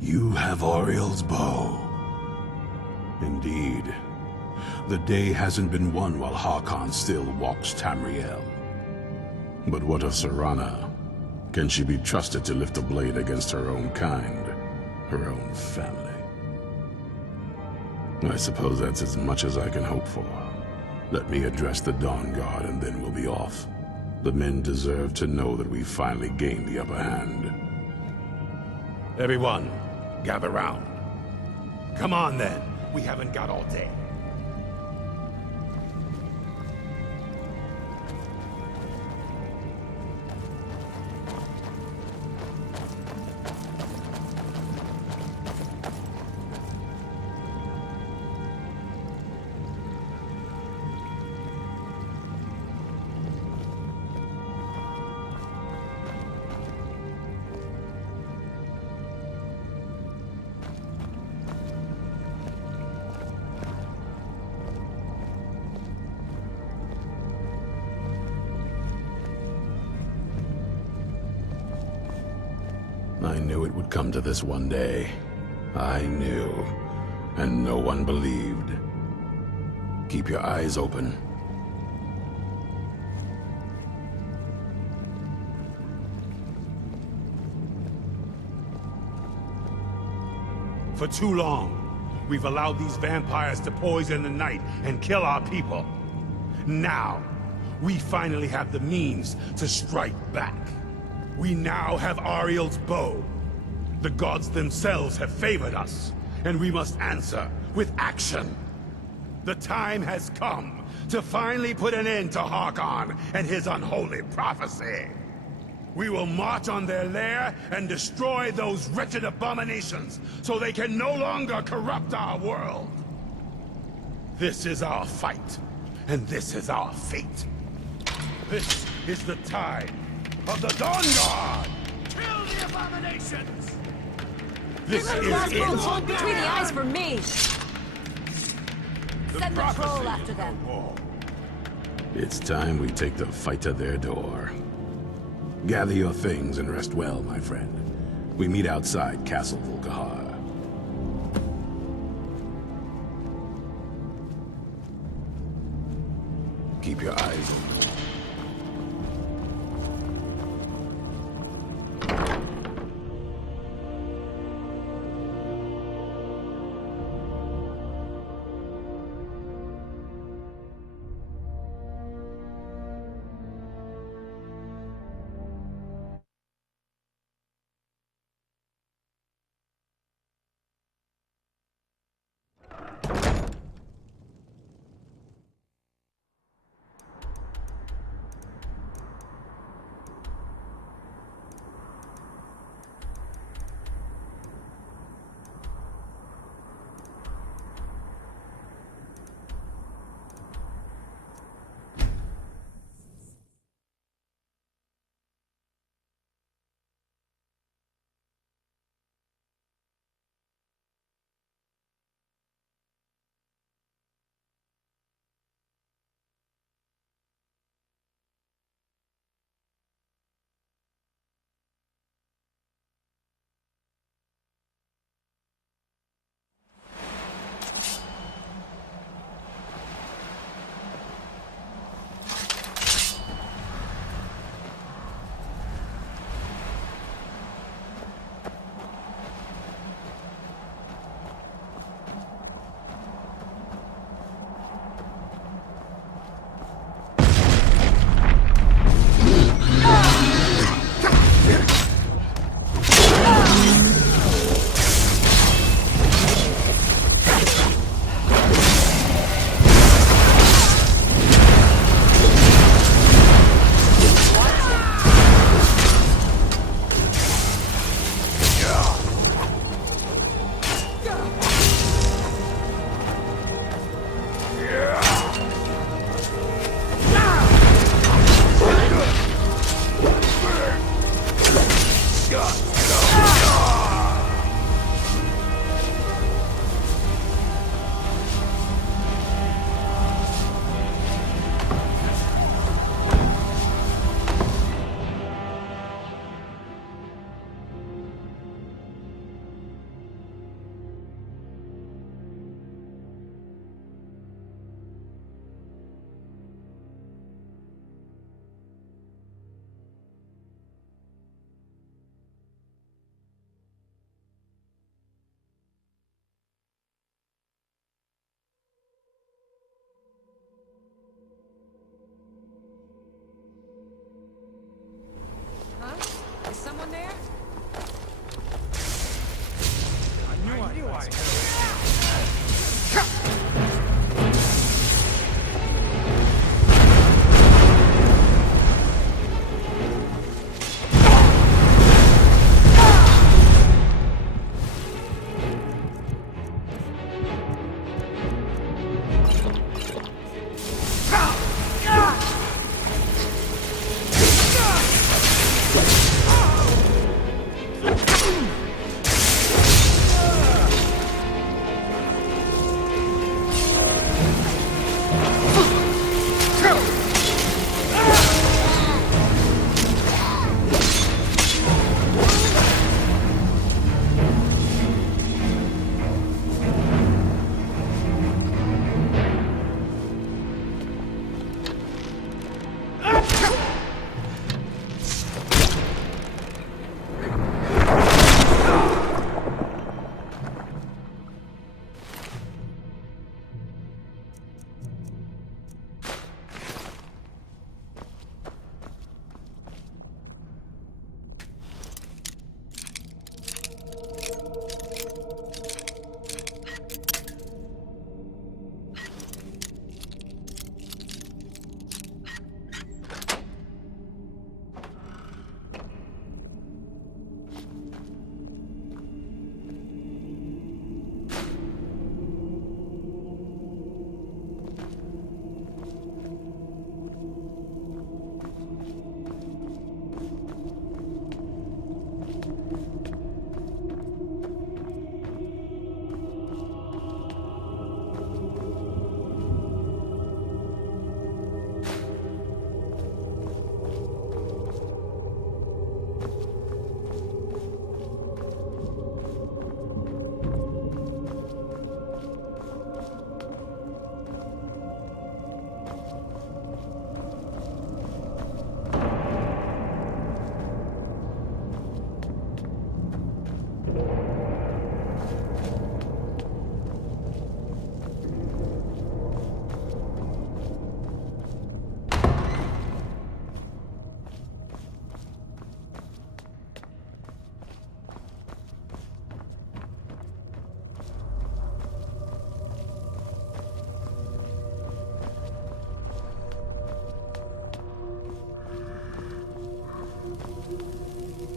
You have Oriel's bow. Indeed. The day hasn't been won while Harkon still walks Tamriel. But what of Serana? Can she be trusted to lift a blade against her own kind, her own family? I suppose that's as much as I can hope for. Let me address the Dawn Guard and then we'll be off. The men deserve to know that we finally gained the upper hand. Everyone, gather round. Come on then, we haven't got all day. I knew it would come to this one day. I knew, and no one believed. Keep your eyes open. For too long, we've allowed these vampires to poison the night and kill our people. Now, we finally have the means to strike back. We now have Ariel's bow. The gods themselves have favored us, and we must answer with action. The time has come to finally put an end to Harkon and his unholy prophecy. We will march on their lair and destroy those wretched abominations so they can no longer corrupt our world. This is our fight, and this is our fate. This is the time of the Dawn Guard! Kill the abominations! This is it! Hold between the eyes for me! Send the troll after them. It's time we take the fight to their door. Gather your things and rest well, my friend. We meet outside Castle Volkihar. Keep your eyes open.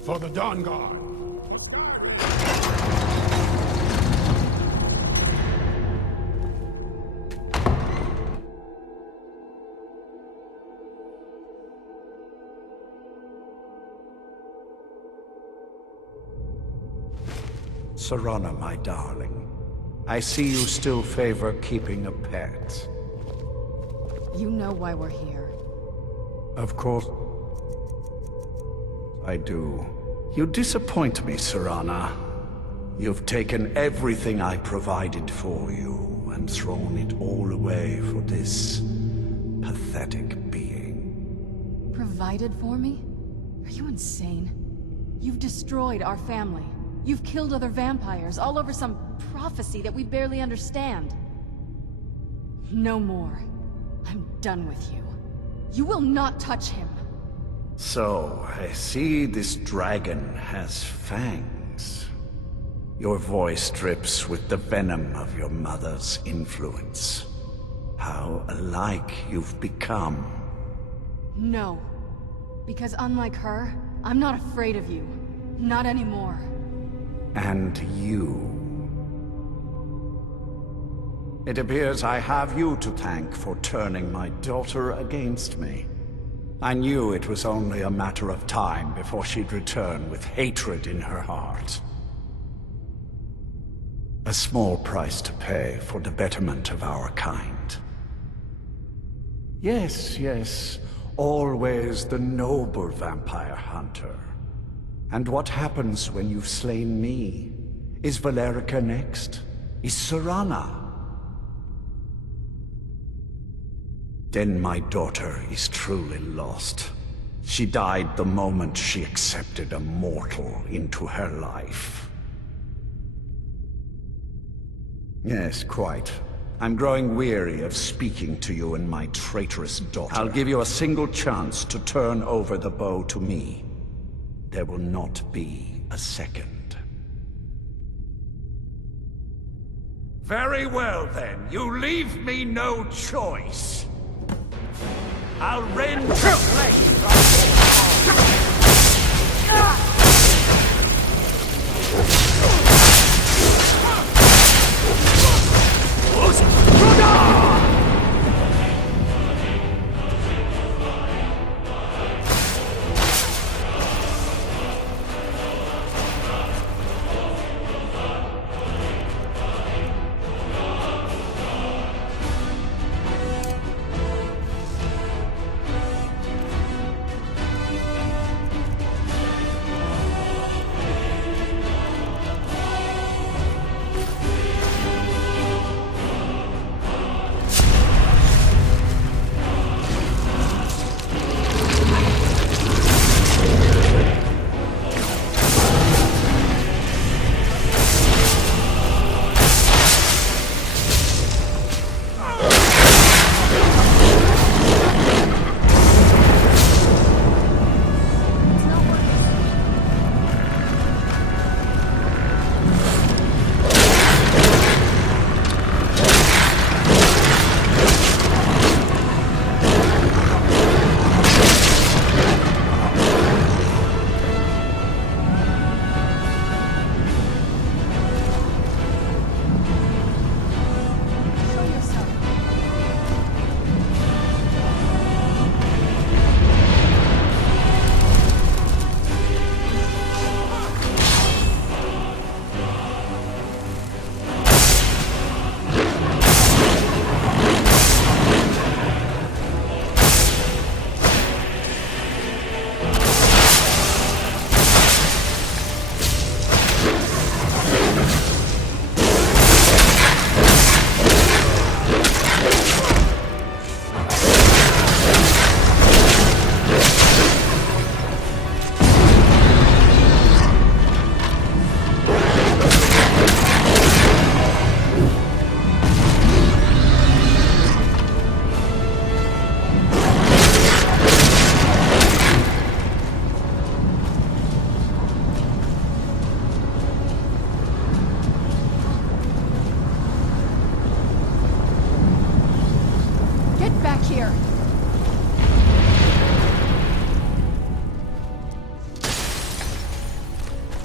For the Dawn Guard. Serana, my darling, I see you still favor keeping a pet. You know why we're here. Of course, I do. You disappoint me, Serana. You've taken everything I provided for you and thrown it all away for this pathetic being. Provided for me? Are you insane? You've destroyed our family. You've killed other vampires, all over some prophecy that we barely understand. No more. I'm done with you. You will not touch him. So, I see this dragon has fangs. Your voice drips with the venom of your mother's influence. How alike you've become. No. Because unlike her, I'm not afraid of you. Not anymore. And you. It appears I have you to thank for turning my daughter against me. I knew it was only a matter of time before she'd return with hatred in her heart. A small price to pay for the betterment of our kind. Yes, yes, always the noble vampire hunter. And what happens when you've slain me? Is Valerica next? Is Serana? Then my daughter is truly lost. She died the moment she accepted a mortal into her life. Yes, quite. I'm growing weary of speaking to you and my traitorous daughter. I'll give you a single chance to turn over the bow to me. There will not be a second. Very well then, you leave me no choice. I'll rend the flesh off your arms.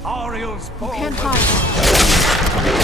Ariel's You can't forward. hide.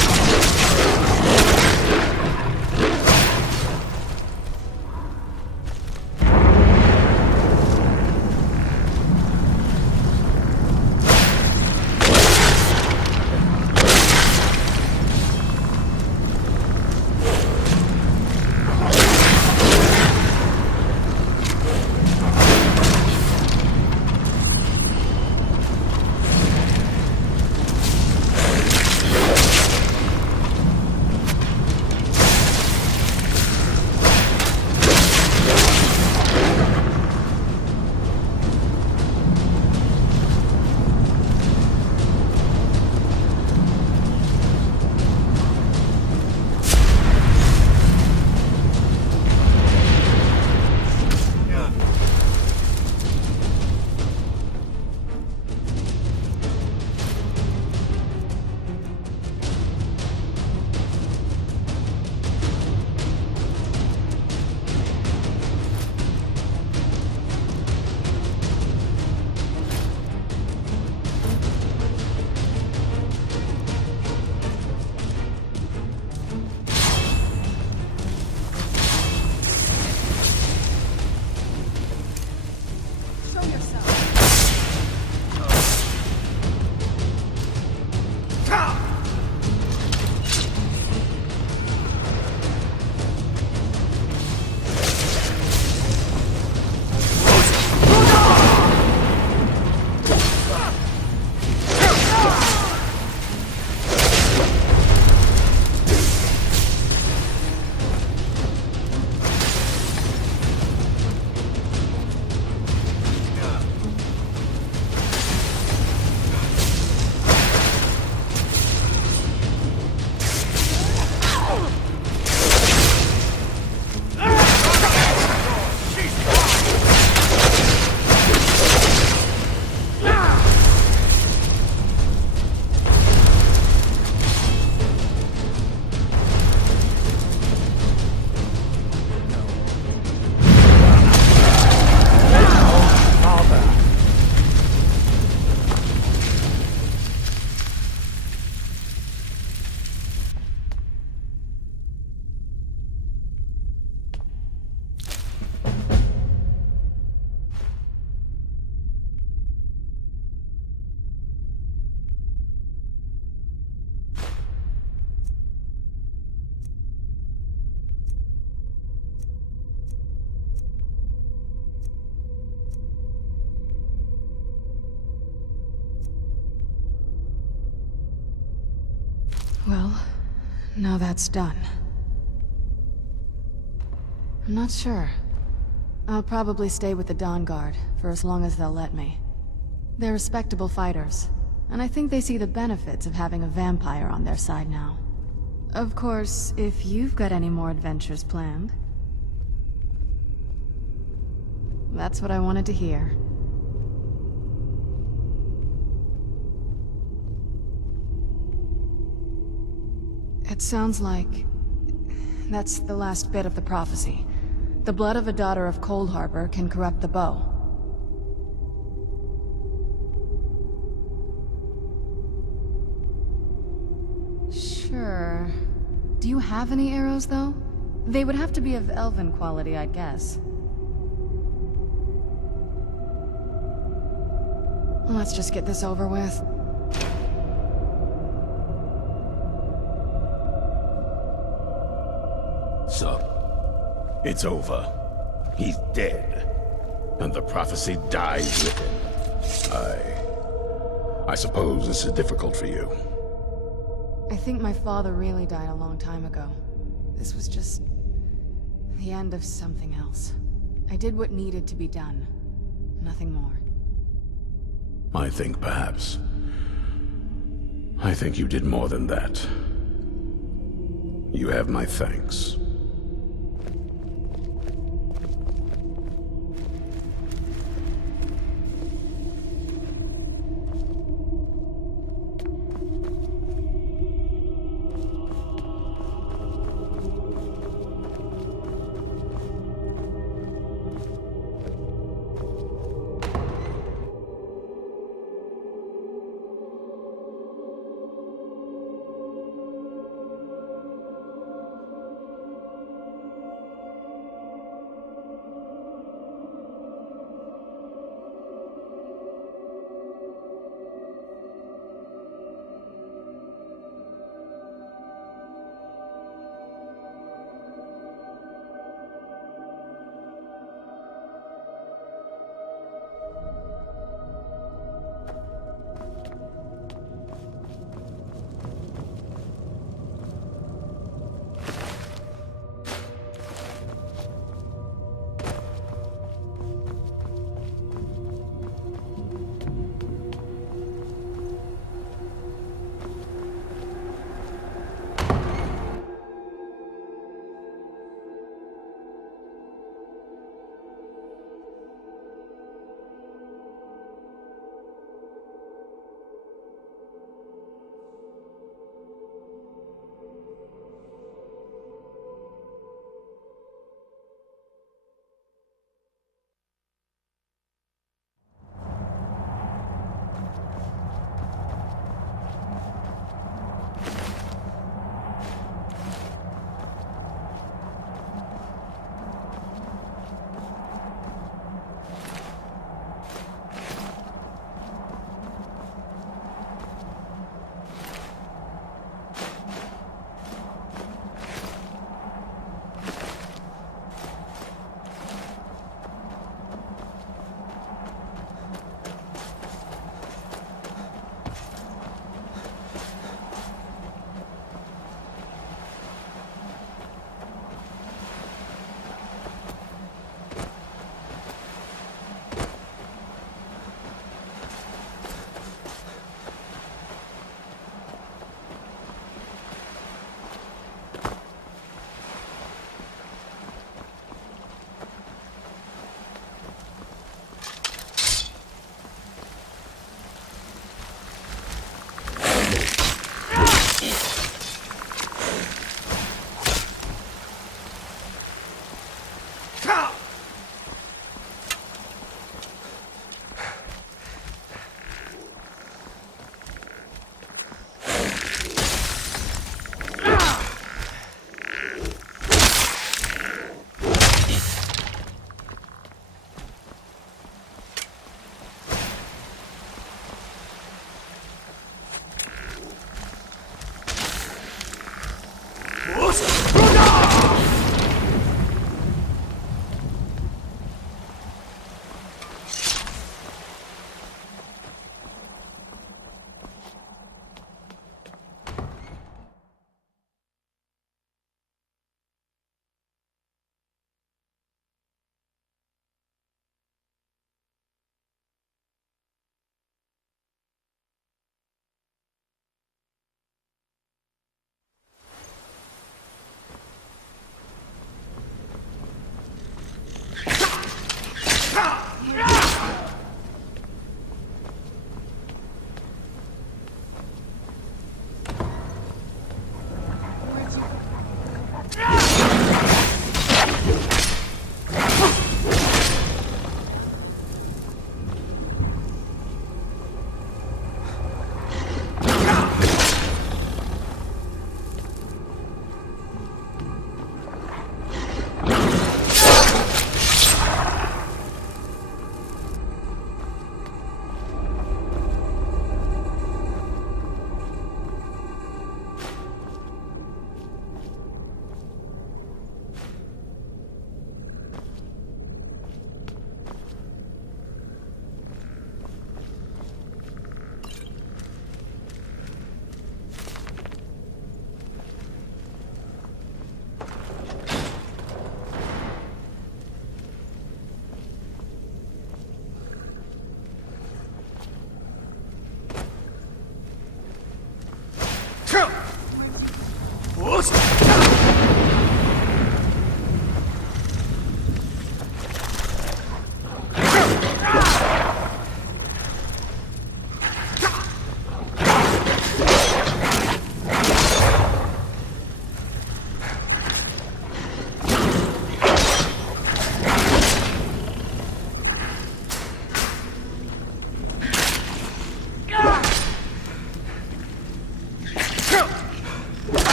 Now that's done. I'm not sure. I'll probably stay with the Dawn Guard for as long as they'll let me. They're respectable fighters, and I think they see the benefits of having a vampire on their side now. Of course, if you've got any more adventures planned. That's what I wanted to hear. It sounds like that's the last bit of the prophecy. The blood of a daughter of Cold Harbor can corrupt the bow. Sure. Do you have any arrows, though? They would have to be of elven quality, I'd guess. Let's just get this over with. So, it's over. He's dead. And the prophecy dies with him. I suppose this is difficult for you. I think my father really died a long time ago. This was just the end of something else. I did what needed to be done. Nothing more. I think you did more than that. You have my thanks.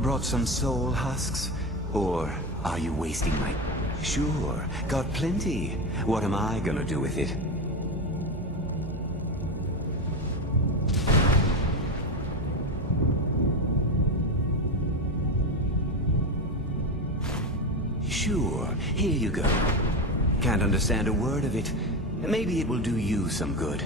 Brought some soul husks? Or are you wasting my... Sure, got plenty. What am I gonna do with it? Sure, here you go. Can't understand a word of it. Maybe it will do you some good.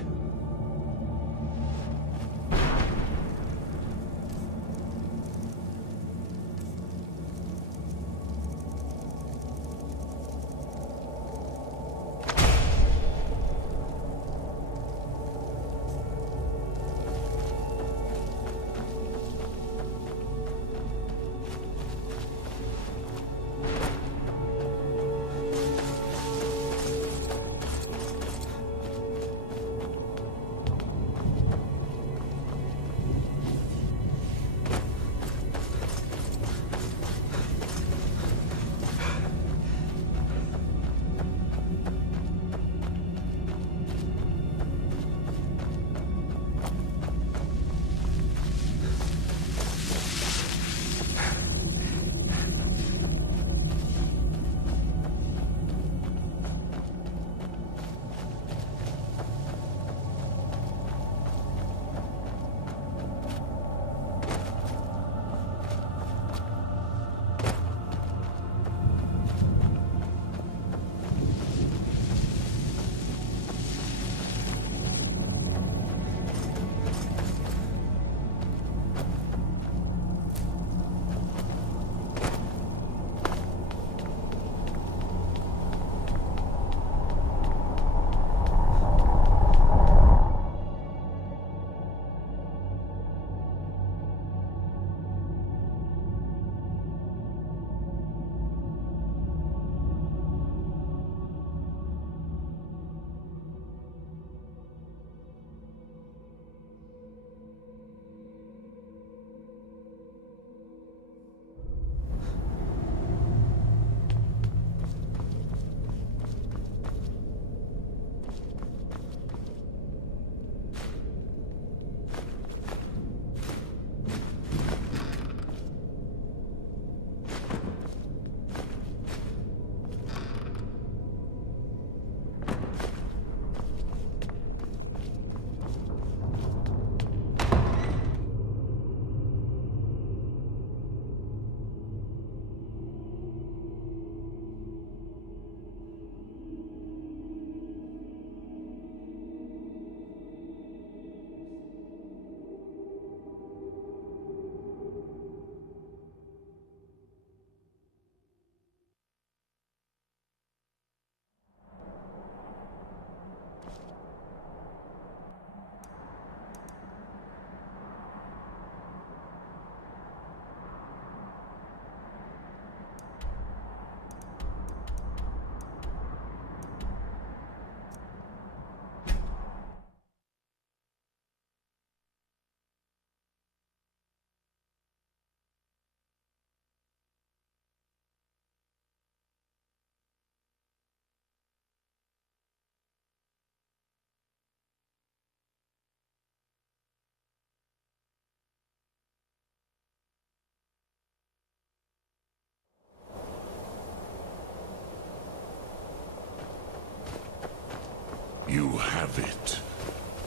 You have it.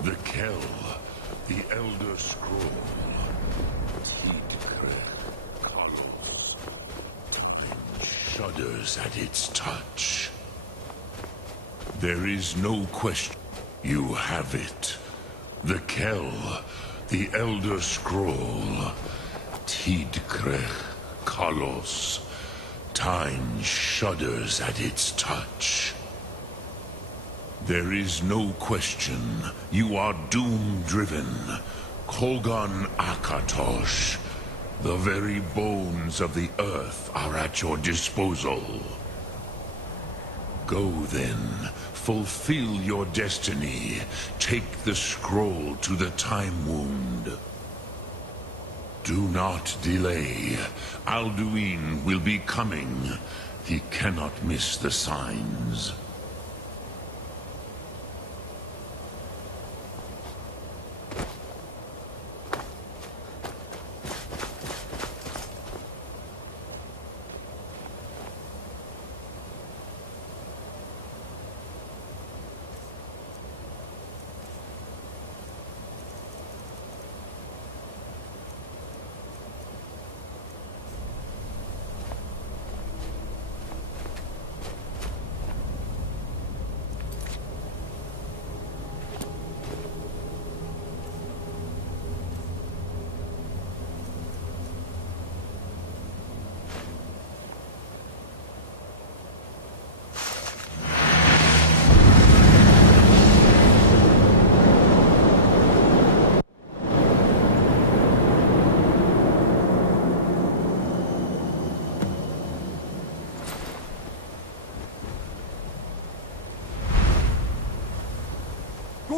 The Kell, the Elder Scroll. Tidkrech Kalos. And shudders at its touch. There is no question. You have it. The Kell, the Elder Scroll. Tidkrech Kalos. Time shudders at its touch. There is no question. You are doom-driven. Kogan Akatosh. The very bones of the earth are at your disposal. Go then. Fulfill your destiny. Take the scroll to the Time Wound. Do not delay. Alduin will be coming. He cannot miss the signs.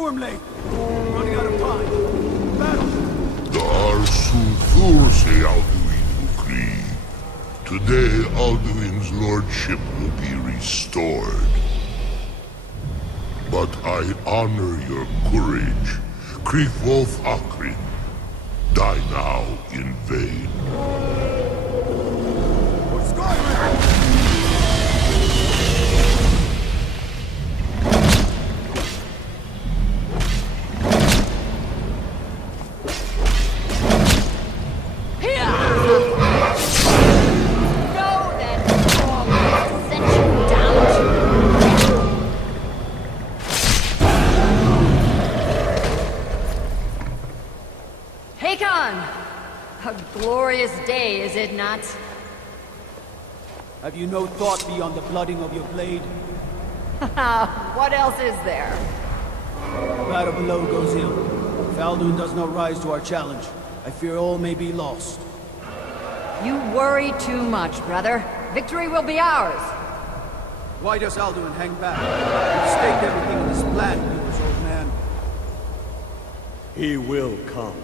Stormlake! Running out of time. Battle! Dar Sulthurse Alduin Ukri. Today Alduin's lordship will be restored. But I honor your courage. Kriegwolf Akrin. Die now in vain. For Skyrim! A glorious day, is it not? Have you no thought beyond the blooding of your blade? What else is there? Battle below goes ill. If Alduin does not rise to our challenge, I fear all may be lost. You worry too much, brother. Victory will be ours. Why does Alduin hang back? You've staked everything in this plan, yours, old man. He will come.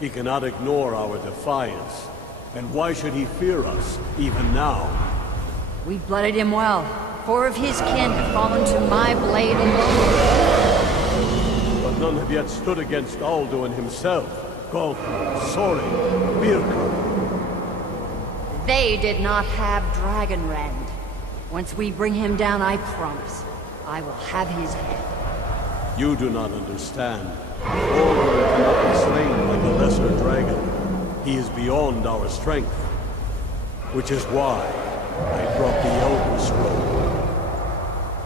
He cannot ignore our defiance. And why should he fear us, even now? We've blooded him well. 4 of his kin have fallen to my blade alone. But none have yet stood against Alduin himself. Golfo, Sori, Birka. They did not have Dragonrend. Once we bring him down, I promise, I will have his head. You do not understand. Alduin cannot be slain by the lesser dragon. He is beyond our strength. Which is why I brought the Elder Scroll.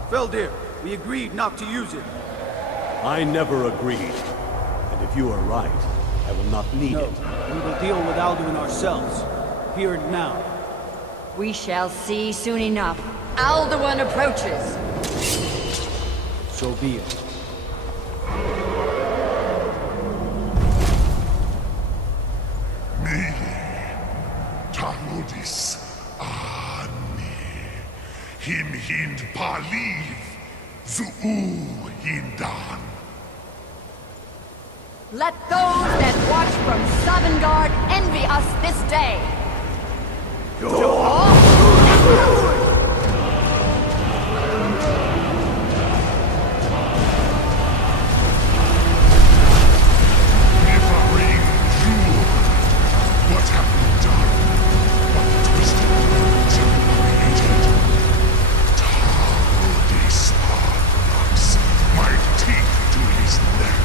Feldir, we agreed not to use it. I never agreed. And if you are right, I will not need No, it. we will deal with Alduin ourselves. Here and now. We shall see soon enough. Alduin approaches. So be it. Taludis Ani Him Hind Paliv Zuu Hindan. Let those that watch from Sovngarde envy us this day. Nifari Jewel. What have you done? What twisted words have you created? Taludis Arthrax. My teeth to his neck.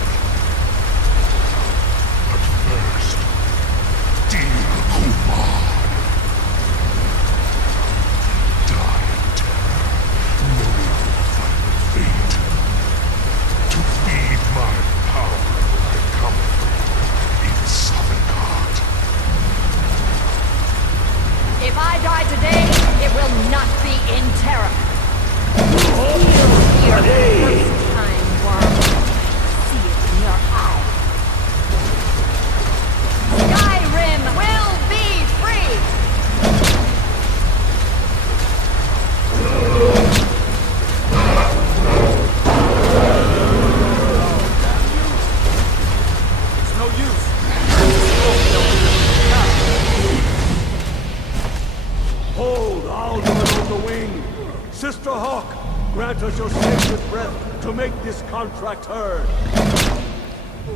But first, dear Kumar. Die in terror, knowing your final fate. To feed my power, I come for you in Sovngarde. If I die today, it will not be in terror. Feel fear the first time, worm. See it in your eyes. Skyrim will be free! It's no use. Hold Alduin on the wing! Sister Hawk, grant us your sacred breath to make this contract heard.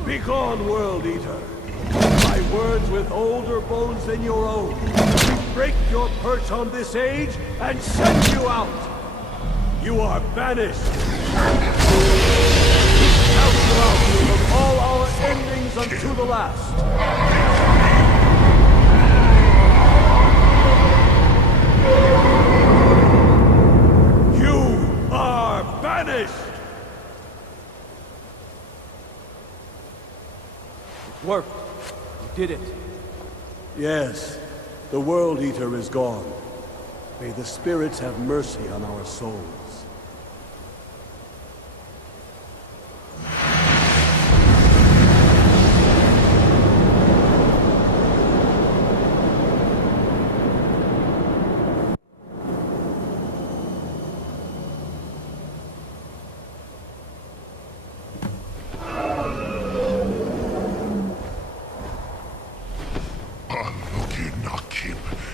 Begone, World Eater. My words with older bones than your own. We break your perch on this age and send you out. You are banished. We count you out from all our endings unto the last. You are banished! It worked. You did it. Yes, the World Eater is gone. May the spirits have mercy on our souls.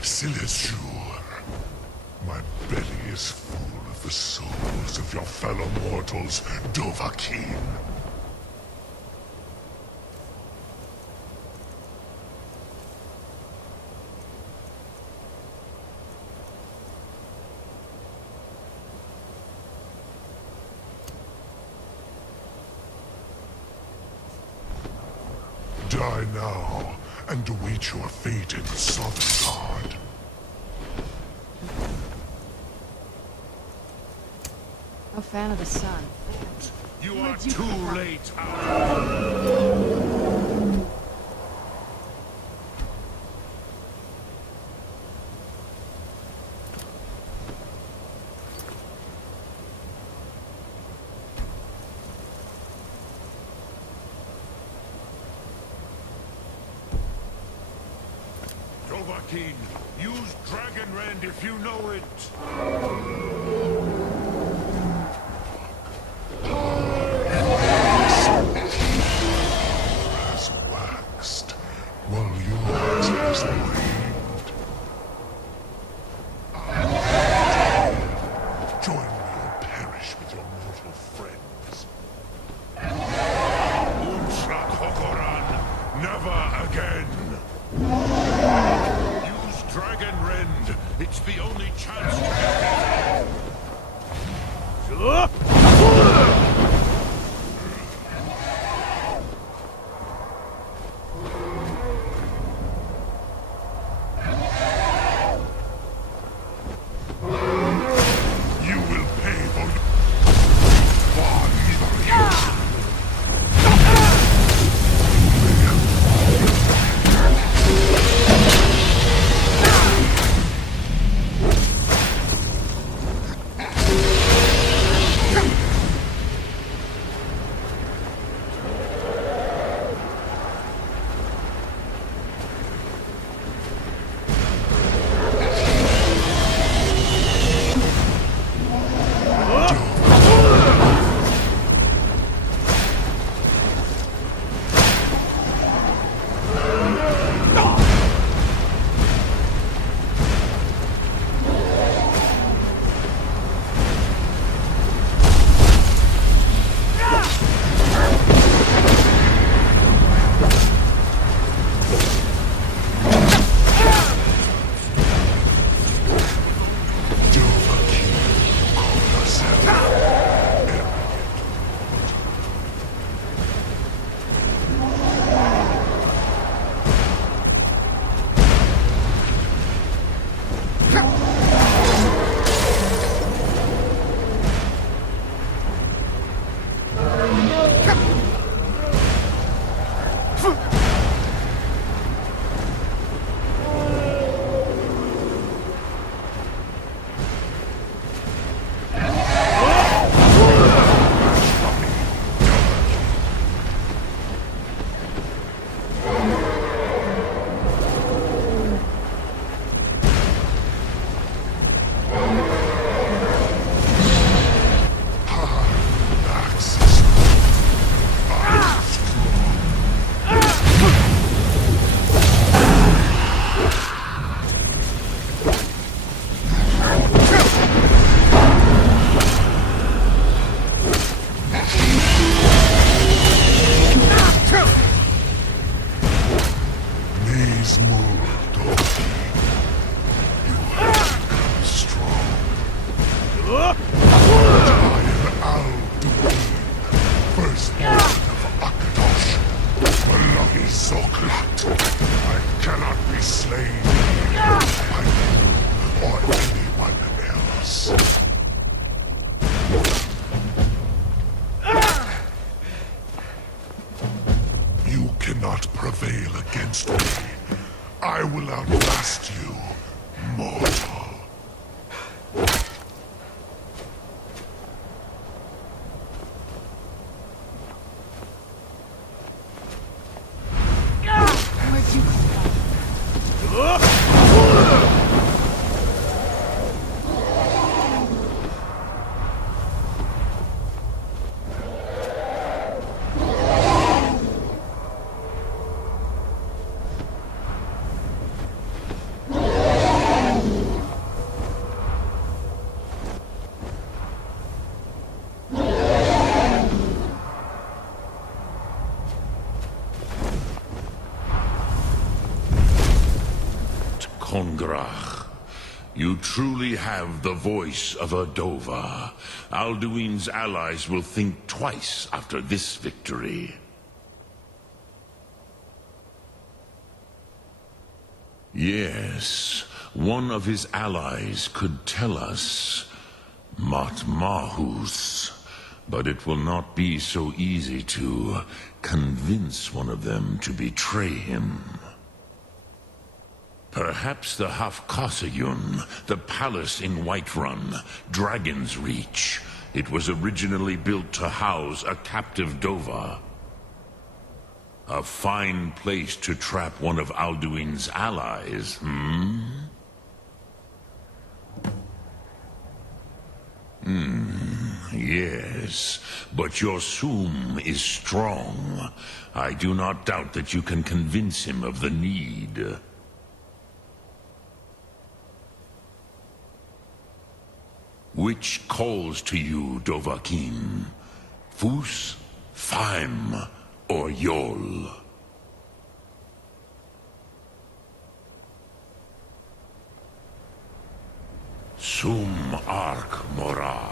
Silesure, my belly is full of the souls of your fellow mortals, Dovahkiin. Die now, and await your fate in Sovngarde. No fan of the sun. You Where'd are you too come from? late. Dovahkiin, use Dragon Rend if you know it. Has waxed, while yours has waned. Join me or perish with your mortal friends. Umshrak Hokoran, never again! Use Dragon Rend. It's the only chance to defeat it. You will pay for far neither you. Kongrach. You truly have the voice of a Dova. Alduin's allies will think twice after this victory. Yes, one of his allies could tell us. Matmahus. But it will not be so easy to convince one of them to betray him. Perhaps the Hafkasayun, the palace in Whiterun, Dragon's Reach. It was originally built to house a captive Dova. A fine place to trap one of Alduin's allies, Yes, but your Sum is strong. I do not doubt that you can convince him of the need. Which calls to you, Dovahkiin? Fus, Faim, or Yol? Sum Ark Mora.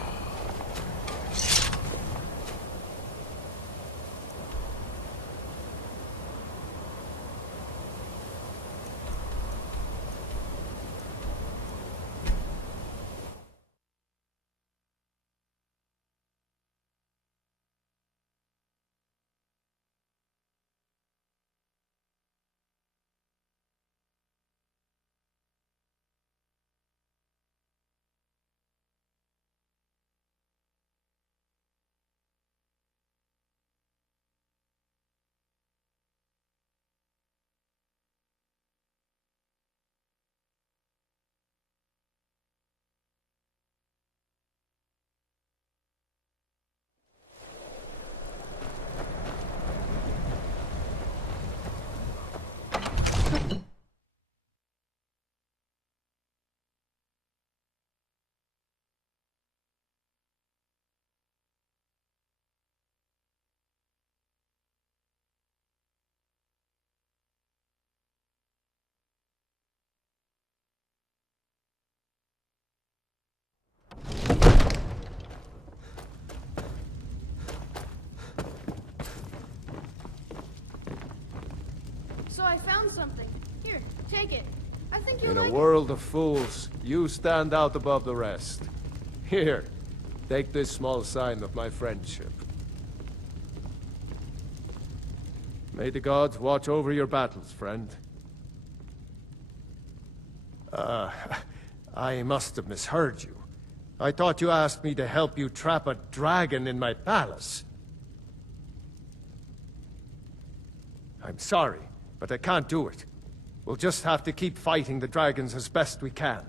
So I found something. Here, take it. I think you'll In like a world of fools, you stand out above the rest. Here, take this small sign of my friendship. May the gods watch over your battles, friend. I must have misheard you. I thought you asked me to help you trap a dragon in my palace. I'm sorry, but I can't do it. We'll just have to keep fighting the dragons as best we can.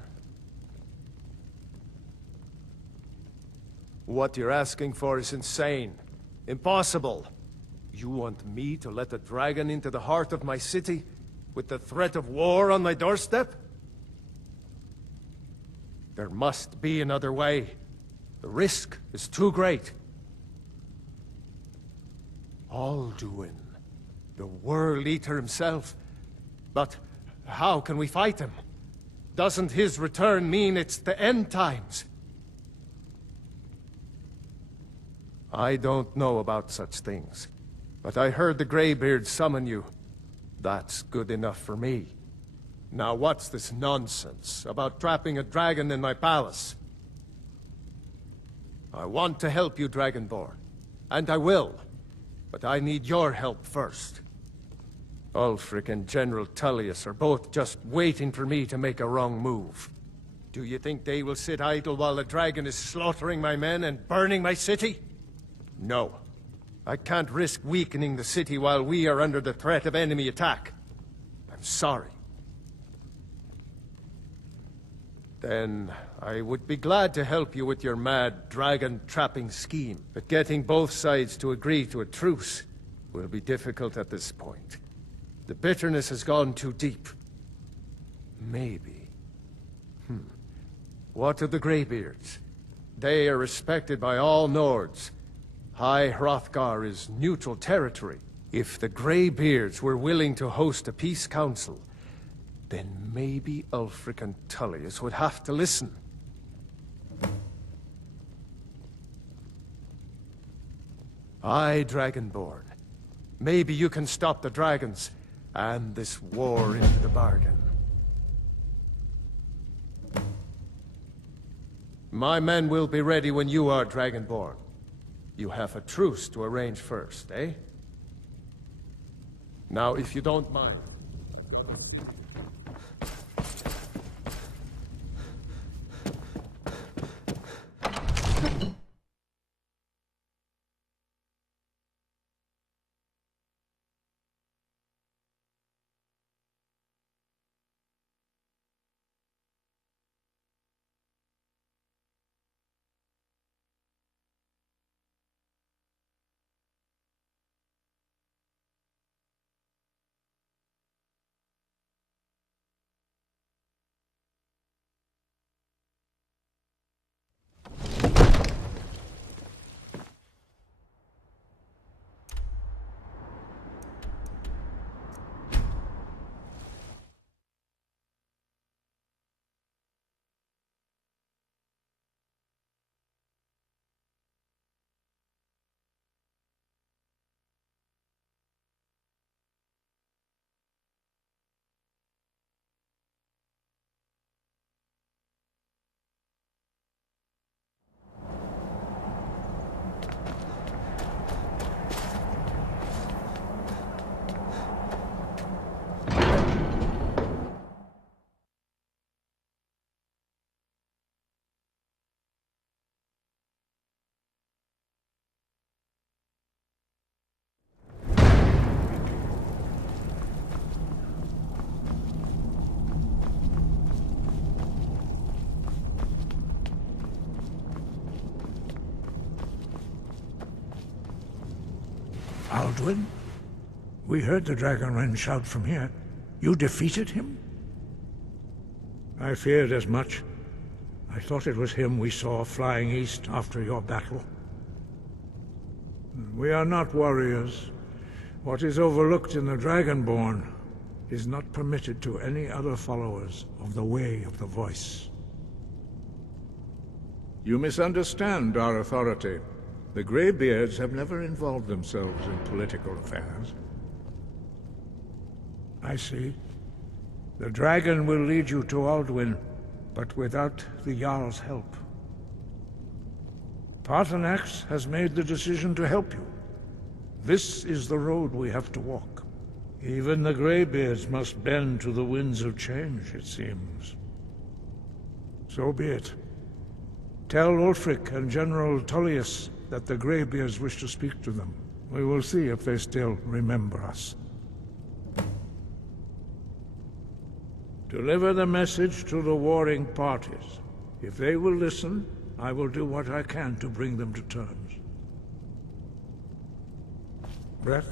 What you're asking for is insane. Impossible. You want me to let a dragon into the heart of my city, with the threat of war on my doorstep? There must be another way. The risk is too great. Alduin, the World Eater himself. But how can we fight him? Doesn't his return mean it's the end times? I don't know about such things, but I heard the Greybeard summon you. That's good enough for me. Now what's this nonsense about trapping a dragon in my palace? I want to help you, Dragonborn, and I will, but I need your help first. Ulfric and General Tullius are both just waiting for me to make a wrong move. Do you think they will sit idle while the dragon is slaughtering my men and burning my city? No. I can't risk weakening the city while we are under the threat of enemy attack. I'm sorry. Then I would be glad to help you with your mad dragon-trapping scheme, but getting both sides to agree to a truce will be difficult at this point. The bitterness has gone too deep. Maybe. What of the Greybeards? They are respected by all Nords. High Hrothgar is neutral territory. If the Greybeards were willing to host a peace council, then maybe Ulfric and Tullius would have to listen. Aye, Dragonborn. Maybe you can stop the dragons, and this war into the bargain. My men will be ready when you are, Dragonborn. You have a truce to arrange first, eh? Now, if you don't mind... Alduin? We heard the Dragonrend shout from here. You defeated him? I feared as much. I thought it was him we saw flying east after your battle. We are not warriors. What is overlooked in the Dragonborn is not permitted to any other followers of the Way of the Voice. You misunderstand our authority. The Greybeards have never involved themselves in political affairs. I see. The dragon will lead you to Alduin, but without the Jarl's help. Paarthurnax has made the decision to help you. This is the road we have to walk. Even the Greybeards must bend to the winds of change, it seems. So be it. Tell Ulfric and General Tullius that the Greybeards wish to speak to them. We will see if they still remember us. Deliver the message to the warring parties. If they will listen, I will do what I can to bring them to terms. Brett?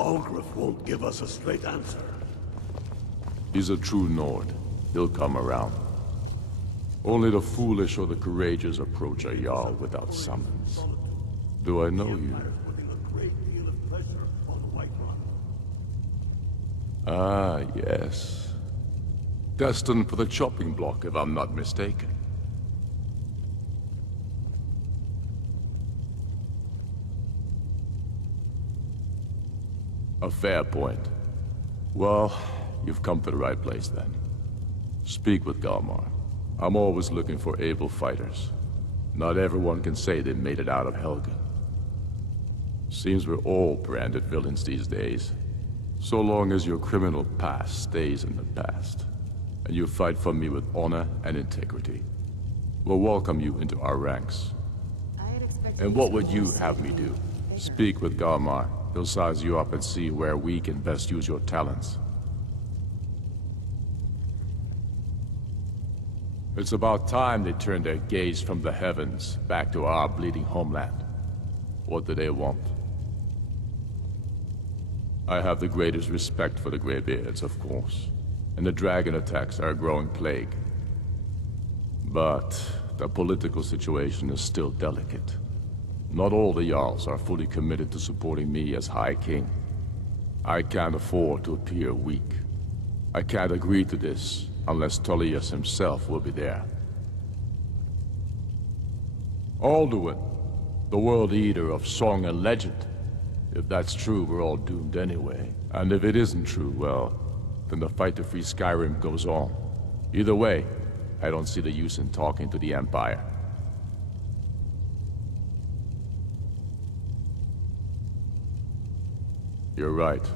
Algrif won't give us a straight answer. He's a true Nord. He'll come around. Only the foolish or the courageous approach a Jarl without summons. Do I know you? Ah, yes. Destined for the chopping block, if I'm not mistaken. A fair point. Well, you've come to the right place then. Speak with Galmar. I'm always looking for able fighters. Not everyone can say they made it out of Helgen. Seems we're all branded villains these days. So long as your criminal past stays in the past, and you fight for me with honor and integrity, we'll welcome you into our ranks. And what would you have me do? Speak with Galmar. He'll size you up and see where we can best use your talents. It's about time they turned their gaze from the heavens back to our bleeding homeland. What do they want? I have the greatest respect for the Greybeards, of course, and the dragon attacks are a growing plague. But the political situation is still delicate. Not all the Jarls are fully committed to supporting me as High King. I can't afford to appear weak. I can't agree to this unless Tullius himself will be there. Alduin, the World Eater of song and legend. If that's true, we're all doomed anyway. And if it isn't true, well, then the fight to free Skyrim goes on. Either way, I don't see the use in talking to the Empire. You're right.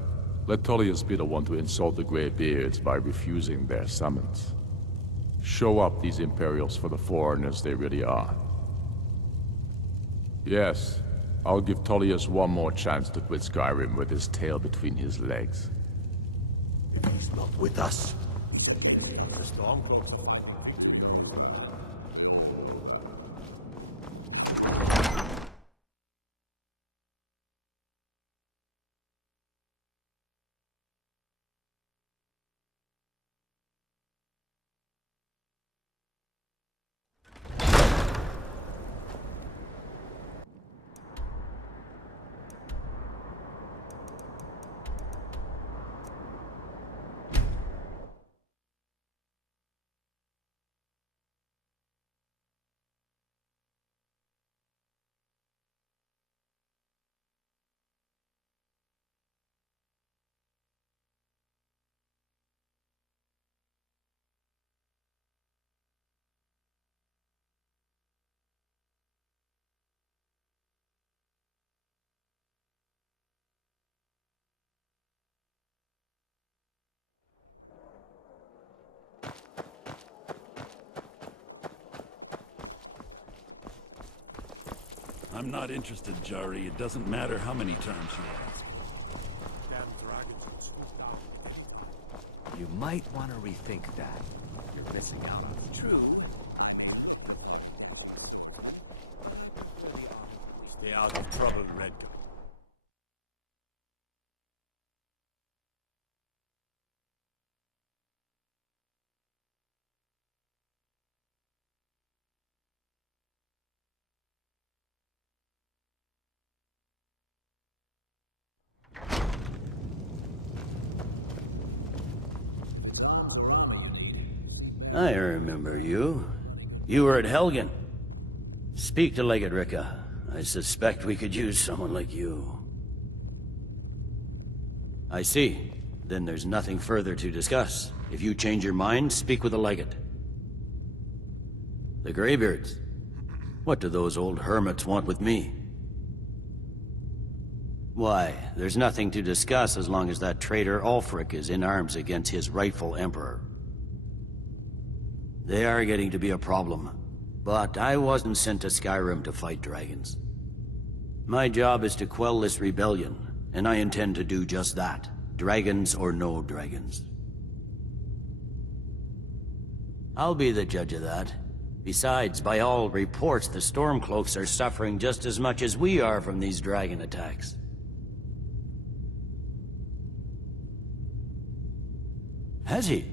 Let Tullius be the one to insult the Greybeards by refusing their summons. Show up these Imperials for the foreigners they really are. Yes, I'll give Tullius one more chance to quit Skyrim with his tail between his legs. If he's not with us, The storm closes. I'm not interested, Jari. It doesn't matter how many times you ask. You might want to rethink that. You're missing out on the truth. Stay out of trouble, Red. I remember you. You were at Helgen. Speak to Legate Ricka. I suspect we could use someone like you. I see. Then there's nothing further to discuss. If you change your mind, speak with the Legate. The Greybeards. What do those old hermits want with me? Why, there's nothing to discuss as long as that traitor Ulfric is in arms against his rightful emperor. They are getting to be a problem. But I wasn't sent to Skyrim to fight dragons. My job is to quell this rebellion, and I intend to do just that. Dragons or no dragons. I'll be the judge of that. Besides, by all reports, the Stormcloaks are suffering just as much as we are from these dragon attacks. Has he?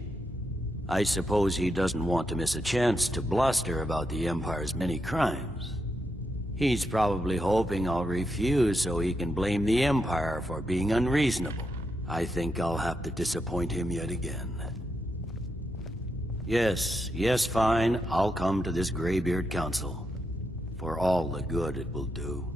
I suppose he doesn't want to miss a chance to bluster about the Empire's many crimes. He's probably hoping I'll refuse so he can blame the Empire for being unreasonable. I think I'll have to disappoint him yet again. Yes, fine. I'll come to this Greybeard Council. For all the good it will do.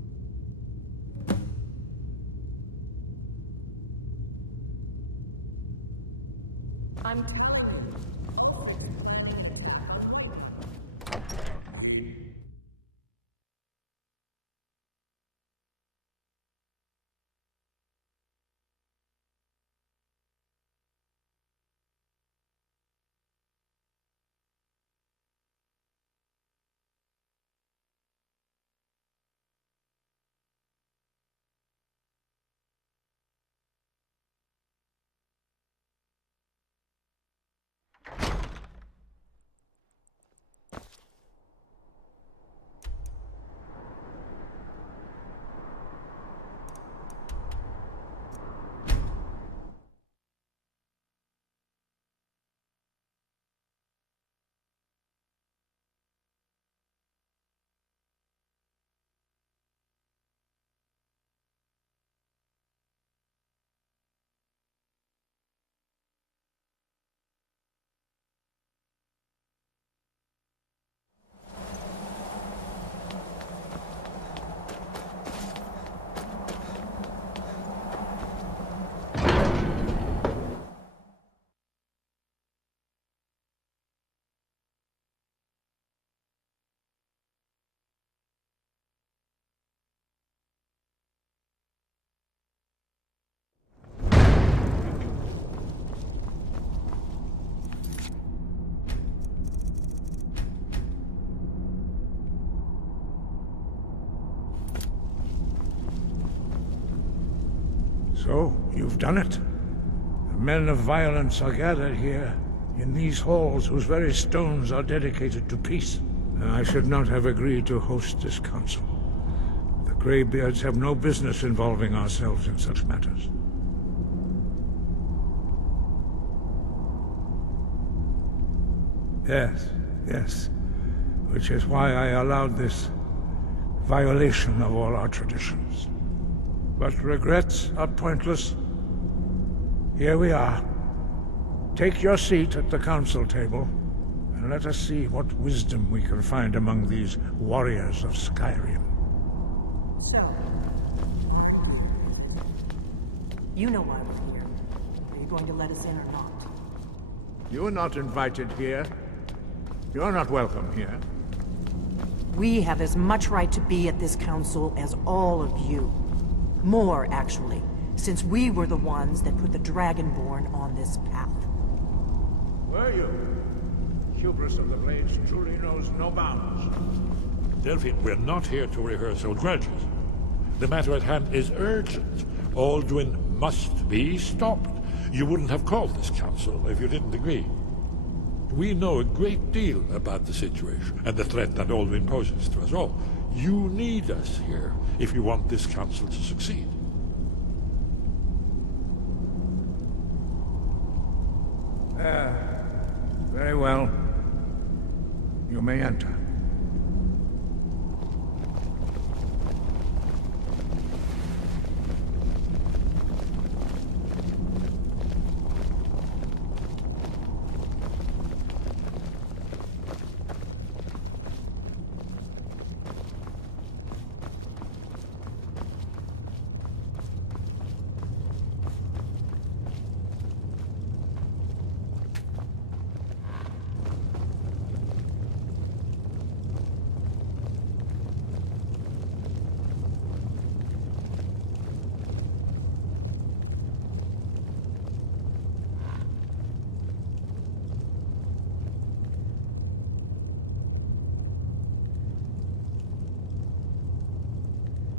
So, you've done it. The men of violence are gathered here, in these halls whose very stones are dedicated to peace. And I should not have agreed to host this council. The Greybeards have no business involving ourselves in such matters. Yes. Which is why I allowed this violation of all our traditions. But regrets are pointless. Here we are. Take your seat at the council table, and let us see what wisdom we can find among these warriors of Skyrim. So, you know why we're here. Are you going to let us in or not? You are not invited here. You're not welcome here. We have as much right to be at this council as all of you. More, actually, since we were the ones that put the Dragonborn on this path. Were you? Hubris of the Blades truly knows no bounds. Delphine, we're not here to rehearse old grudges. The matter at hand is urgent. Alduin must be stopped. You wouldn't have called this council if you didn't agree. We know a great deal about the situation and the threat that Alduin poses to us all. You need us here if you want this council to succeed. Very well. You may enter.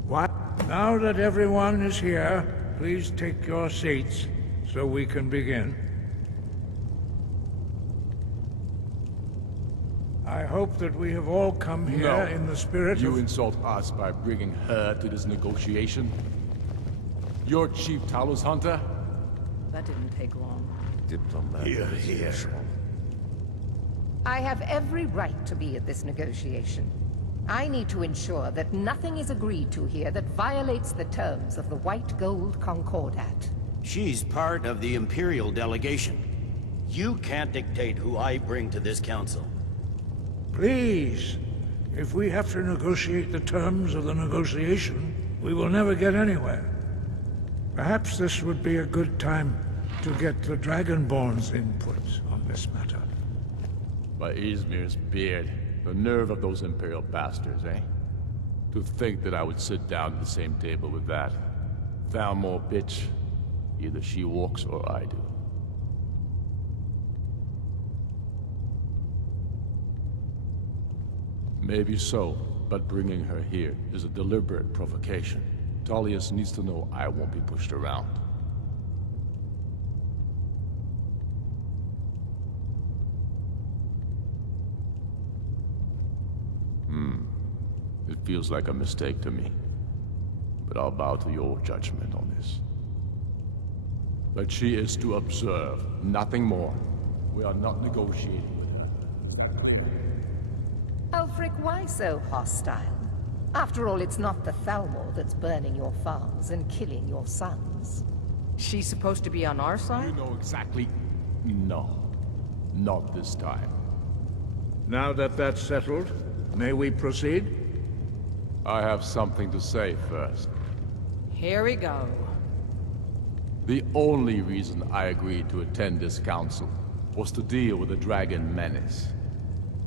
What? Now that everyone is here, please take your seats so we can begin. I hope that we have all come here in the spirit You of... insult us by bringing her to this negotiation? You're Chief Talos Hunter? That didn't take long. diplomatic as usual. I have every right to be at this negotiation. I need to ensure that nothing is agreed to here that violates the terms of the White Gold Concordat. She's part of the Imperial delegation. You can't dictate who I bring to this council. Please, if we have to negotiate the terms of the negotiation, we will never get anywhere. Perhaps this would be a good time to get the Dragonborn's input on this matter. By Izmir's beard, the nerve of those Imperial bastards, eh? To think that I would sit down at the same table with that. Thalmor bitch. Either she walks or I do. Maybe so, but bringing her here is a deliberate provocation. Tullius needs to know I won't be pushed around. It feels like a mistake to me. But I'll bow to your judgment on this. But she is to observe, nothing more. We are not negotiating with her. Ulfric, why so hostile? After all, it's not the Thalmor that's burning your farms and killing your sons. She's supposed to be on our side? You know exactly... No. Not this time. Now that that's settled, may we proceed? I have something to say first. Here we go. The only reason I agreed to attend this council was to deal with the dragon menace.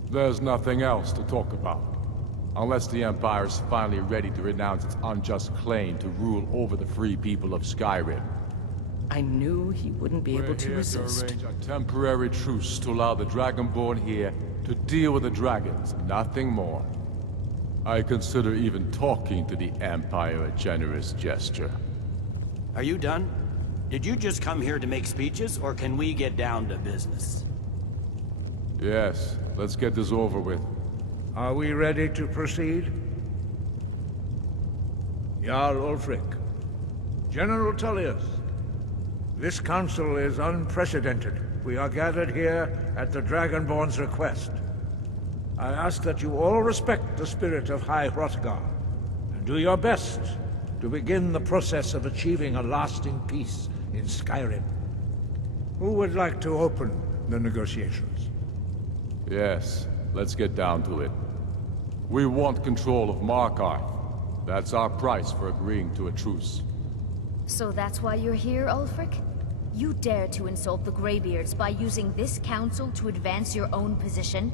There's nothing else to talk about. Unless the Empire is finally ready to renounce its unjust claim to rule over the free people of Skyrim. I knew he wouldn't be able to resist. We're here to arrange a temporary truce to allow the Dragonborn here to deal with the dragons, nothing more. I consider even talking to the Empire a generous gesture. Are you done? Did you just come here to make speeches, or can we get down to business? Yes, let's get this over with. Are we ready to proceed? Jarl Ulfric, General Tullius, this council is unprecedented. We are gathered here at the Dragonborn's request. I ask that you all respect the spirit of High Hrothgar, and do your best to begin the process of achieving a lasting peace in Skyrim. Who would like to open the negotiations? Yes, let's get down to it. We want control of Markarth. That's our price for agreeing to a truce. So that's why you're here, Ulfric? You dare to insult the Greybeards by using this council to advance your own position?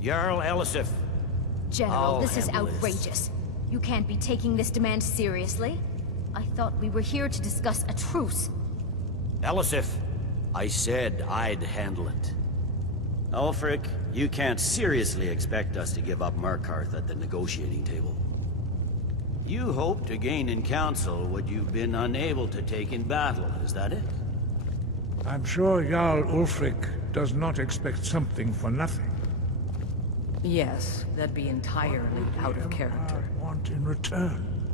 Jarl Elisif. General, this is outrageous. You can't be taking this demand seriously. I thought we were here to discuss a truce. Elisif, I said I'd handle it. Ulfric, you can't seriously expect us to give up Markarth at the negotiating table. You hoped to gain in council what you've been unable to take in battle, is that it? I'm sure Jarl Ulfric does not expect something for nothing. Yes, that'd be entirely out of character. I want in return.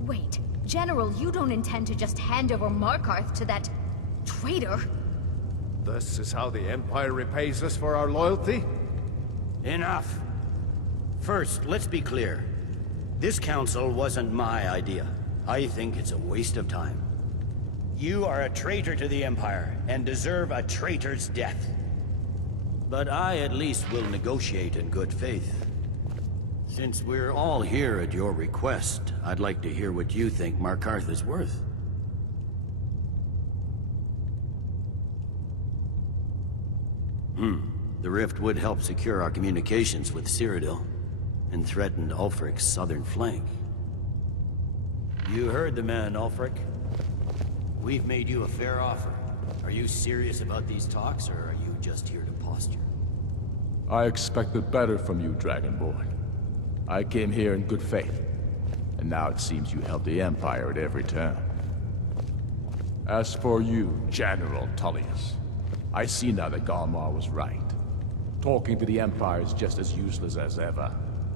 Wait, General, you don't intend to just hand over Markarth to that traitor? This is how the Empire repays us for our loyalty? Enough. First, let's be clear. This council wasn't my idea. I think it's a waste of time. You are a traitor to the Empire, and deserve a traitor's death. But I at least will negotiate in good faith. Since we're all here at your request, I'd like to hear what you think Markarth is worth. The rift would help secure our communications with Cyrodiil, and threatened Ulfric's southern flank. You heard the man, Ulfric. We've made you a fair offer. Are you serious about these talks, or are you just here to posture? I expected better from you, Dragonborn. I came here in good faith, and now it seems you help the Empire at every turn. As for you, General Tullius, I see now that Galmar was right. Talking to the Empire is just as useless as ever.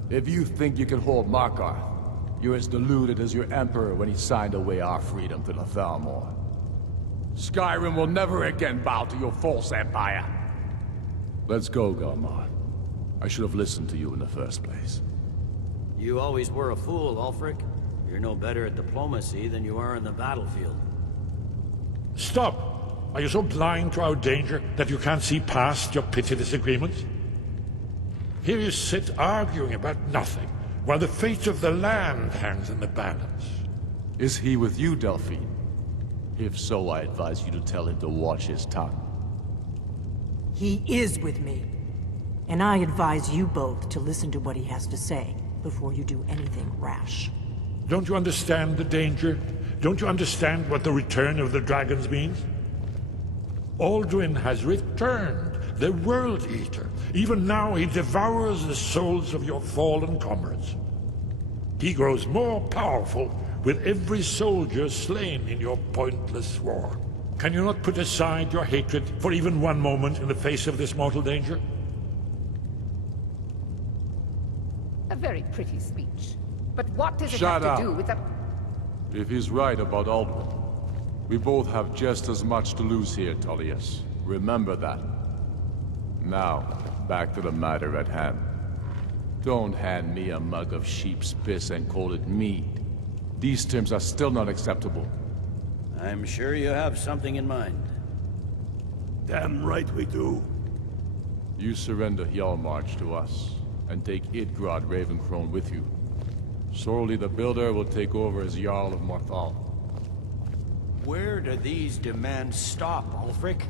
If you think you can hold Markarth, you're as deluded as your Emperor when he signed away our freedom to the Thalmor. Skyrim will never again bow to your false empire. Let's go, Galmar. I should have listened to you in the first place. You always were a fool, Ulfric. You're no better at diplomacy than you are in the battlefield. Stop! Are you so blind to our danger that you can't see past your petty disagreements? Here you sit arguing about nothing, while the fate of the land hangs in the balance. Is he with you, Delphine? If so, I advise you to tell him to watch his tongue. He is with me. And I advise you both to listen to what he has to say before you do anything rash. Don't you understand the danger? Don't you understand what the return of the dragons means? Alduin has returned, the World Eater. Even now he devours the souls of your fallen comrades. He grows more powerful with every soldier slain in your pointless war. Can you not put aside your hatred for even one moment in the face of this mortal danger? A very pretty speech. But what does it Shut have up. to do with the... If he's right about Alduin, we both have just as much to lose here, Tullius. Remember that. Now, back to the matter at hand. Don't hand me a mug of sheep's piss and call it mead. These terms are still not acceptable. I'm sure you have something in mind. Damn right we do. You surrender Hjalmarch to us, and take Idgrod Ravencrone with you. Sorli the Builder will take over as Jarl of Morthal. Where do these demands stop, Ulfric?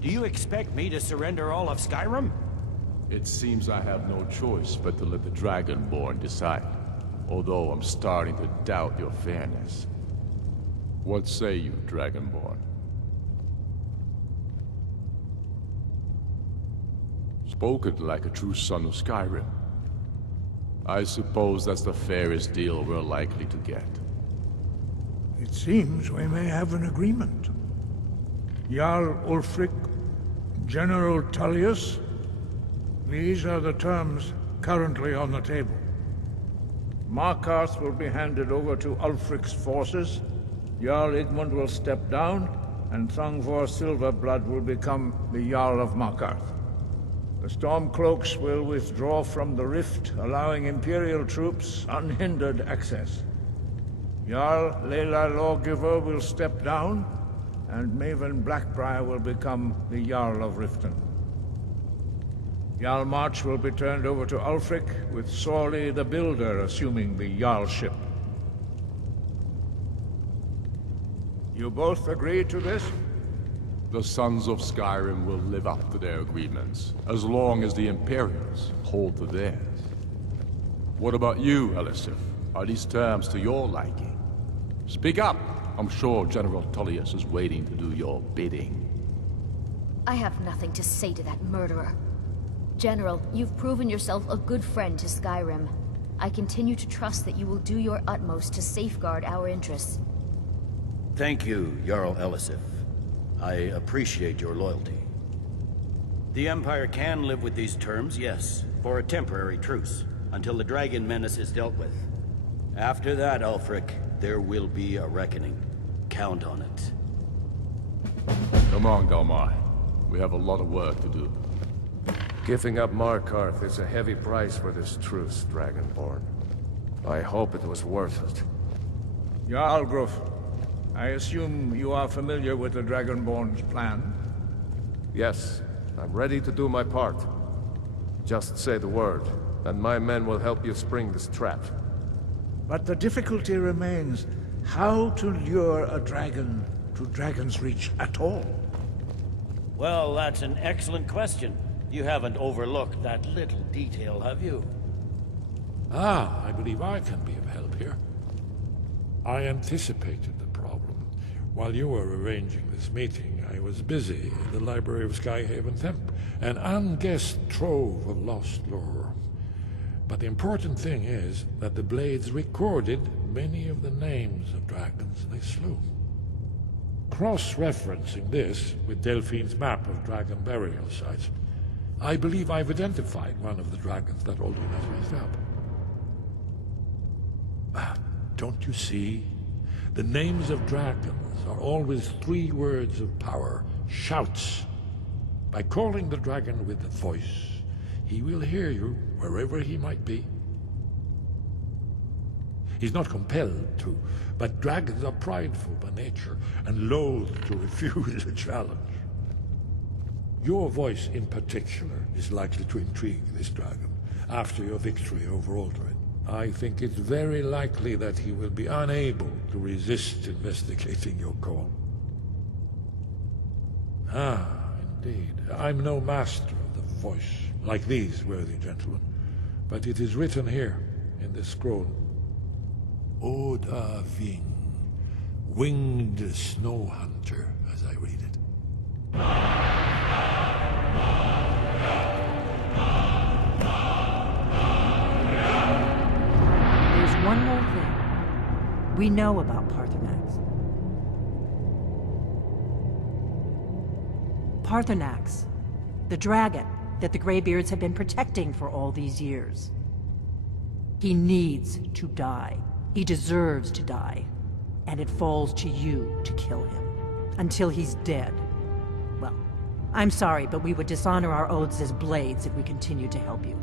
Do you expect me to surrender all of Skyrim? It seems I have no choice but to let the Dragonborn decide. Although I'm starting to doubt your fairness. What say you, Dragonborn? Spoken like a true son of Skyrim. I suppose that's the fairest deal we're likely to get. It seems we may have an agreement. Jarl Ulfric, General Tullius, these are the terms currently on the table. Markarth will be handed over to Ulfric's forces, Jarl Igmund will step down, and Thongvor Silverblood will become the Jarl of Markarth. The Stormcloaks will withdraw from the rift, allowing Imperial troops unhindered access. Jarl Leila Lawgiver will step down, and Maven Blackbriar will become the Jarl of Riften. Hjalmarch will be turned over to Ulfric, with Sorli the Builder assuming the Jarlship. You both agree to this? The Sons of Skyrim will live up to their agreements, as long as the Imperials hold to theirs. What about you, Elisif? Are these terms to your liking? Speak up! I'm sure General Tullius is waiting to do your bidding. I have nothing to say to that murderer. General, you've proven yourself a good friend to Skyrim. I continue to trust that you will do your utmost to safeguard our interests. Thank you, Jarl Elisif. I appreciate your loyalty. The Empire can live with these terms, yes, for a temporary truce, until the dragon menace is dealt with. After that, Ulfric, there will be a reckoning. Count on it. Come on, Galmar. We have a lot of work to do. Giving up Markarth is a heavy price for this truce, Dragonborn. I hope it was worth it. Jarl Gruf, I assume you are familiar with the Dragonborn's plan? Yes, I'm ready to do my part. Just say the word, and my men will help you spring this trap. But the difficulty remains how to lure a dragon to Dragon's Reach at all. Well, that's an excellent question. You haven't overlooked that little detail, have you? I believe I can be of help here. I anticipated the problem. While you were arranging this meeting, I was busy in the library of Skyhaven Temp, an unguessed trove of lost lore. But the important thing is that the Blades recorded many of the names of dragons they slew. Cross-referencing this with Delphine's map of dragon burial sites, I believe I've identified one of the dragons that Alduin has raised up. Don't you see? The names of dragons are always 3 words of power, shouts. By calling the dragon with the voice, he will hear you wherever he might be. He's not compelled to, but dragons are prideful by nature and loath to refuse a challenge. Your voice in particular is likely to intrigue this dragon after your victory over Aldrin. I think it's very likely that he will be unable to resist investigating your call. Ah, indeed. I'm no master of the voice, like these worthy gentlemen, but it is written here in this scroll. Oda Ving, winged snow hunter, as I read it. There's one more thing we know about Parthenax. Parthenax, the dragon that the Greybeards have been protecting for all these years. He needs to die. He deserves to die. And it falls to you to kill him. Until he's dead. Well, I'm sorry, but we would dishonor our oaths as blades if we continued to help you.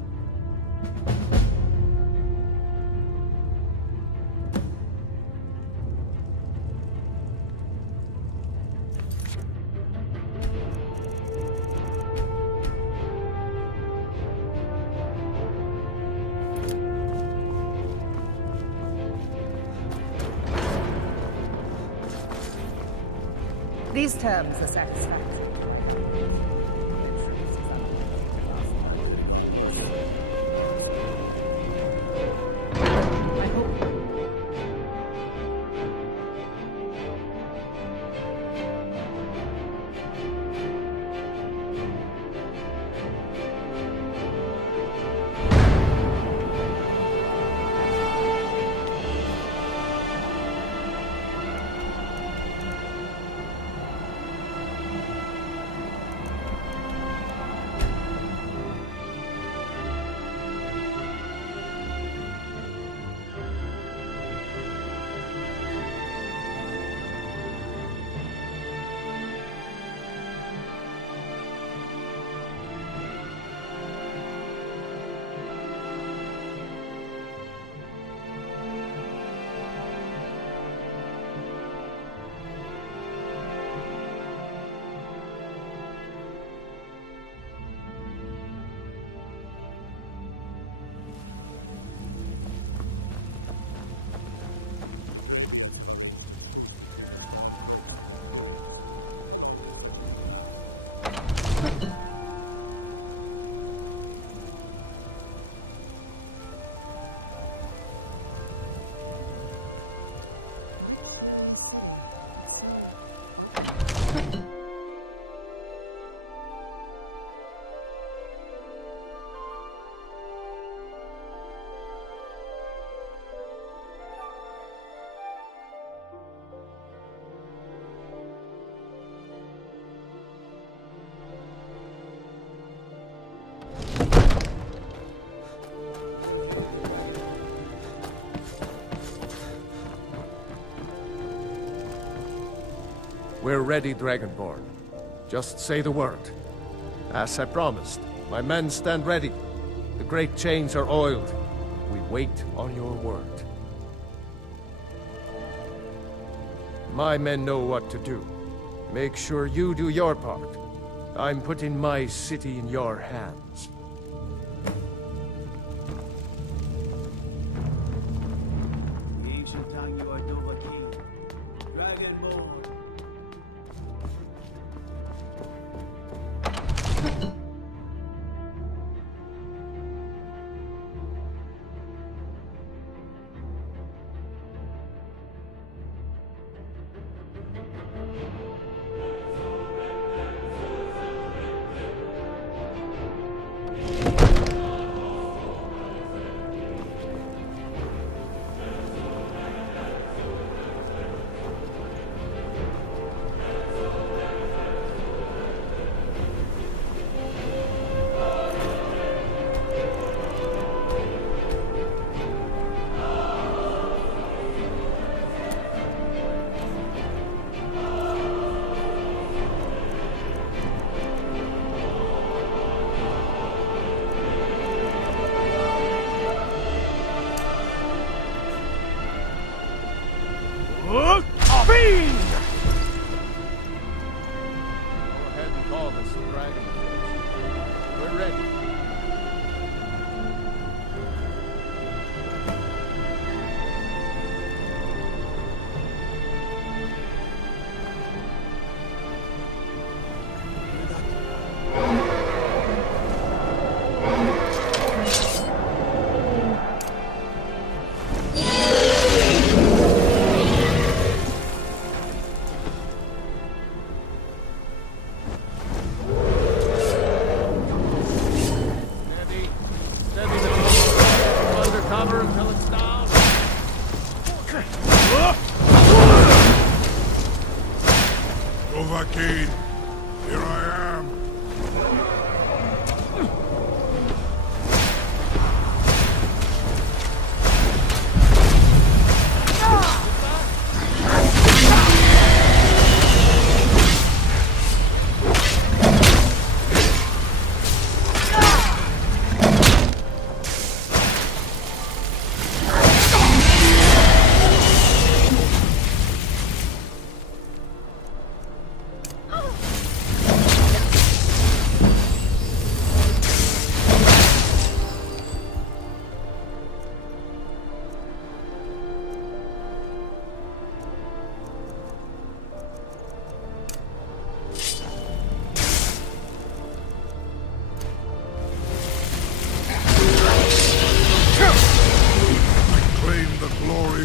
These terms are satisfactory. We're ready, Dragonborn. Just say the word. As I promised, my men stand ready. The great chains are oiled. We wait on your word. My men know what to do. Make sure you do your part. I'm putting my city in your hands. The ancient tongue you are Dovahkiin, Dragonborn. Fiend! Go ahead and call this a dragon. We're ready. Here I am.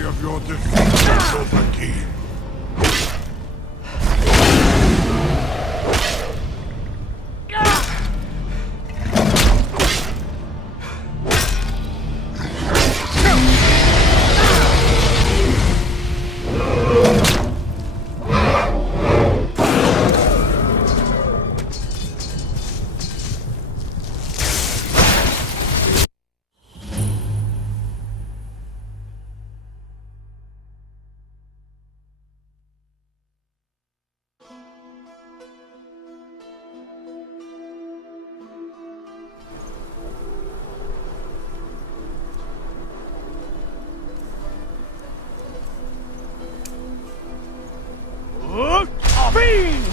Of your defeat, Silver Key. Fiend!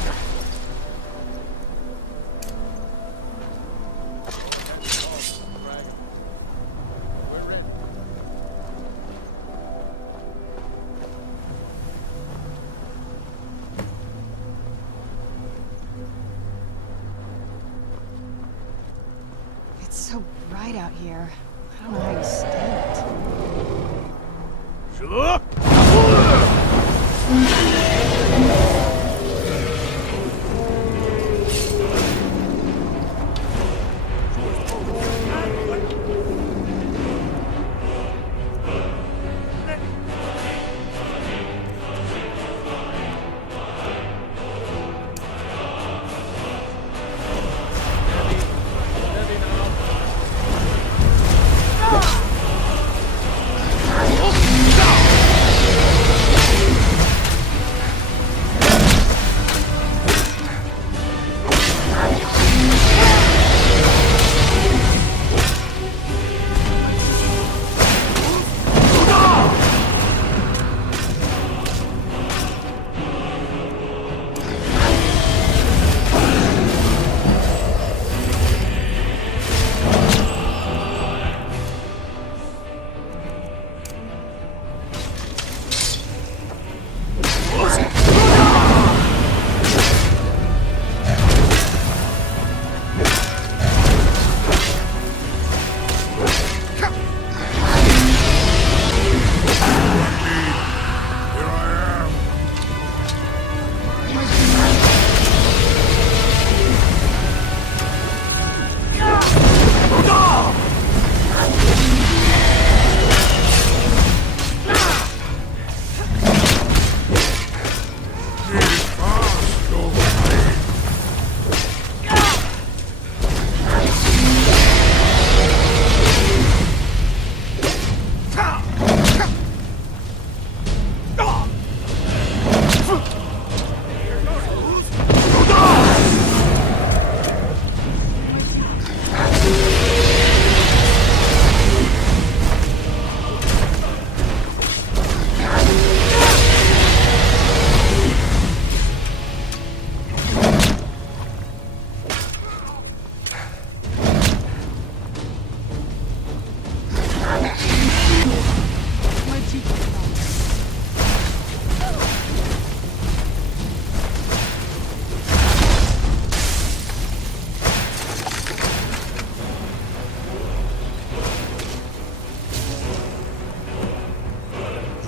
It's so bright out here. I don't know how you stand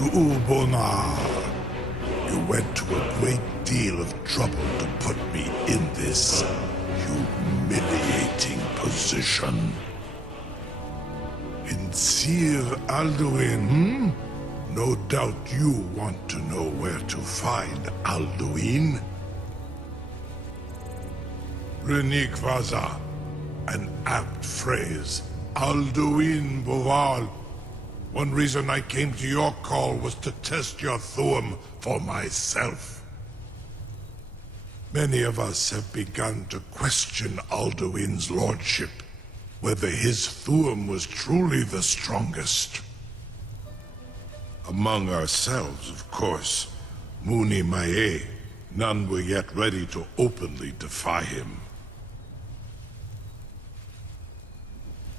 Zuulbonar, you went to a great deal of trouble to put me in this humiliating position. In Sir Alduin, No doubt you want to know where to find Alduin. Renikvaza, an apt phrase. Alduin Boval. One reason I came to your call was to test your Thuum for myself. Many of us have begun to question Alduin's lordship, whether his Thuum was truly the strongest. Among ourselves, of course, Muni Mae, none were yet ready to openly defy him.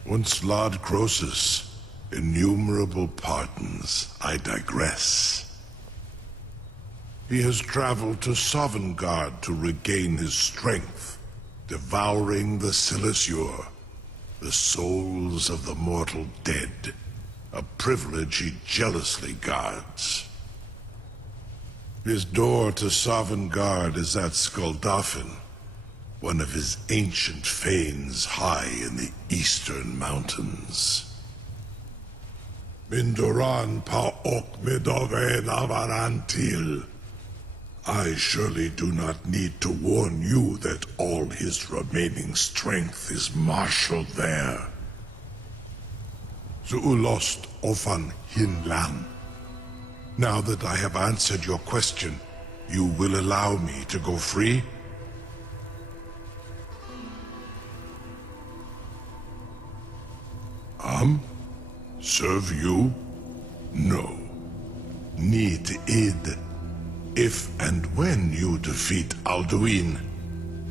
Once Lord Croesus, innumerable pardons, I digress. He has traveled to Sovngarde to regain his strength, devouring the Silesur, the souls of the mortal dead, a privilege he jealously guards. His door to Sovngarde is at Skuldafn, one of his ancient fanes high in the eastern mountains. Mindoran pa ok midove navarantil. I surely do not need to warn you that all his remaining strength is marshaled there. Zuulost ofan hinlan. Now that I have answered your question, you will allow me to go free? Serve you? No. Need id. If and when you defeat Alduin,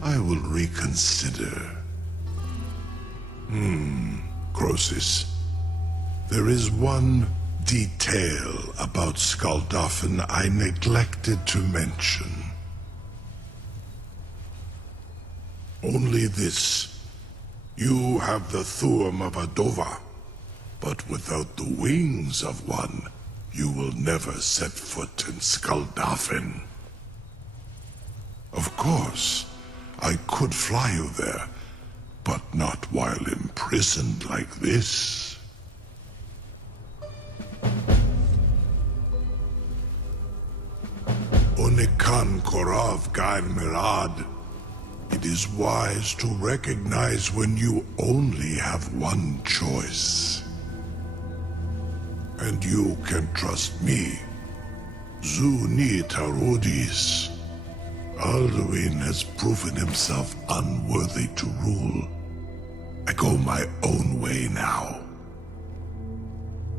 I will reconsider. Croesus. There is one detail about Skuldafn I neglected to mention. Only this. You have the Thuum of a Dova, but without the wings of one, you will never set foot in Skuldafn. Of course, I could fly you there, but not while imprisoned like this. Onikan Korav Gain Mirad. It is wise to recognize when you only have one choice. And you can trust me. Zuni Tarudis. Alduin has proven himself unworthy to rule. I go my own way now.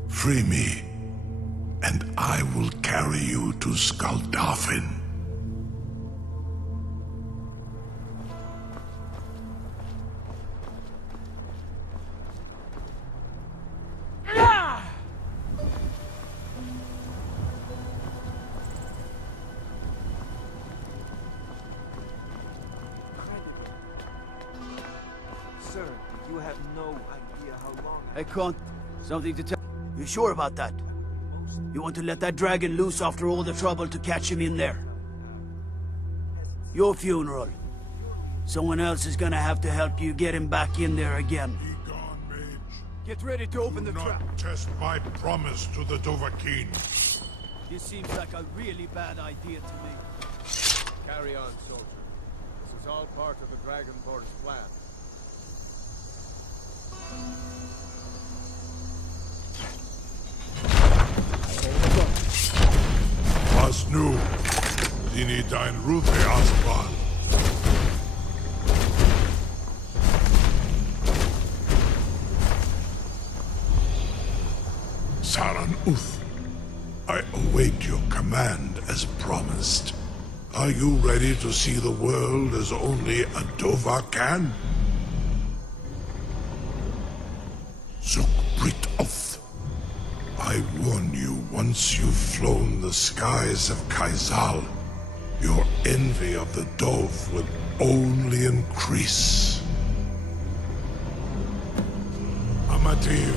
Free me, and I will carry you to Skuldafn. Sir, you have no idea how long I can't. Something to tell. You sure about that? You want to let that dragon loose after all the trouble to catch him in there? Your funeral. Someone else is gonna have to help you get him back in there again. Be gone, mage. Get ready to open the trap. Not test my promise to the Dovahkiin. This seems like a really bad idea to me. Carry on, soldier. This is all part of the Dragonborn's plan. Was nu, dini dein Rufe Asbal. Saran Uth, I await your command as promised. Are you ready to see the world as only a Dova can? Zukbrit Oth. I warn you, once you've flown the skies of Kaizal, your envy of the Dove will only increase. Amativ,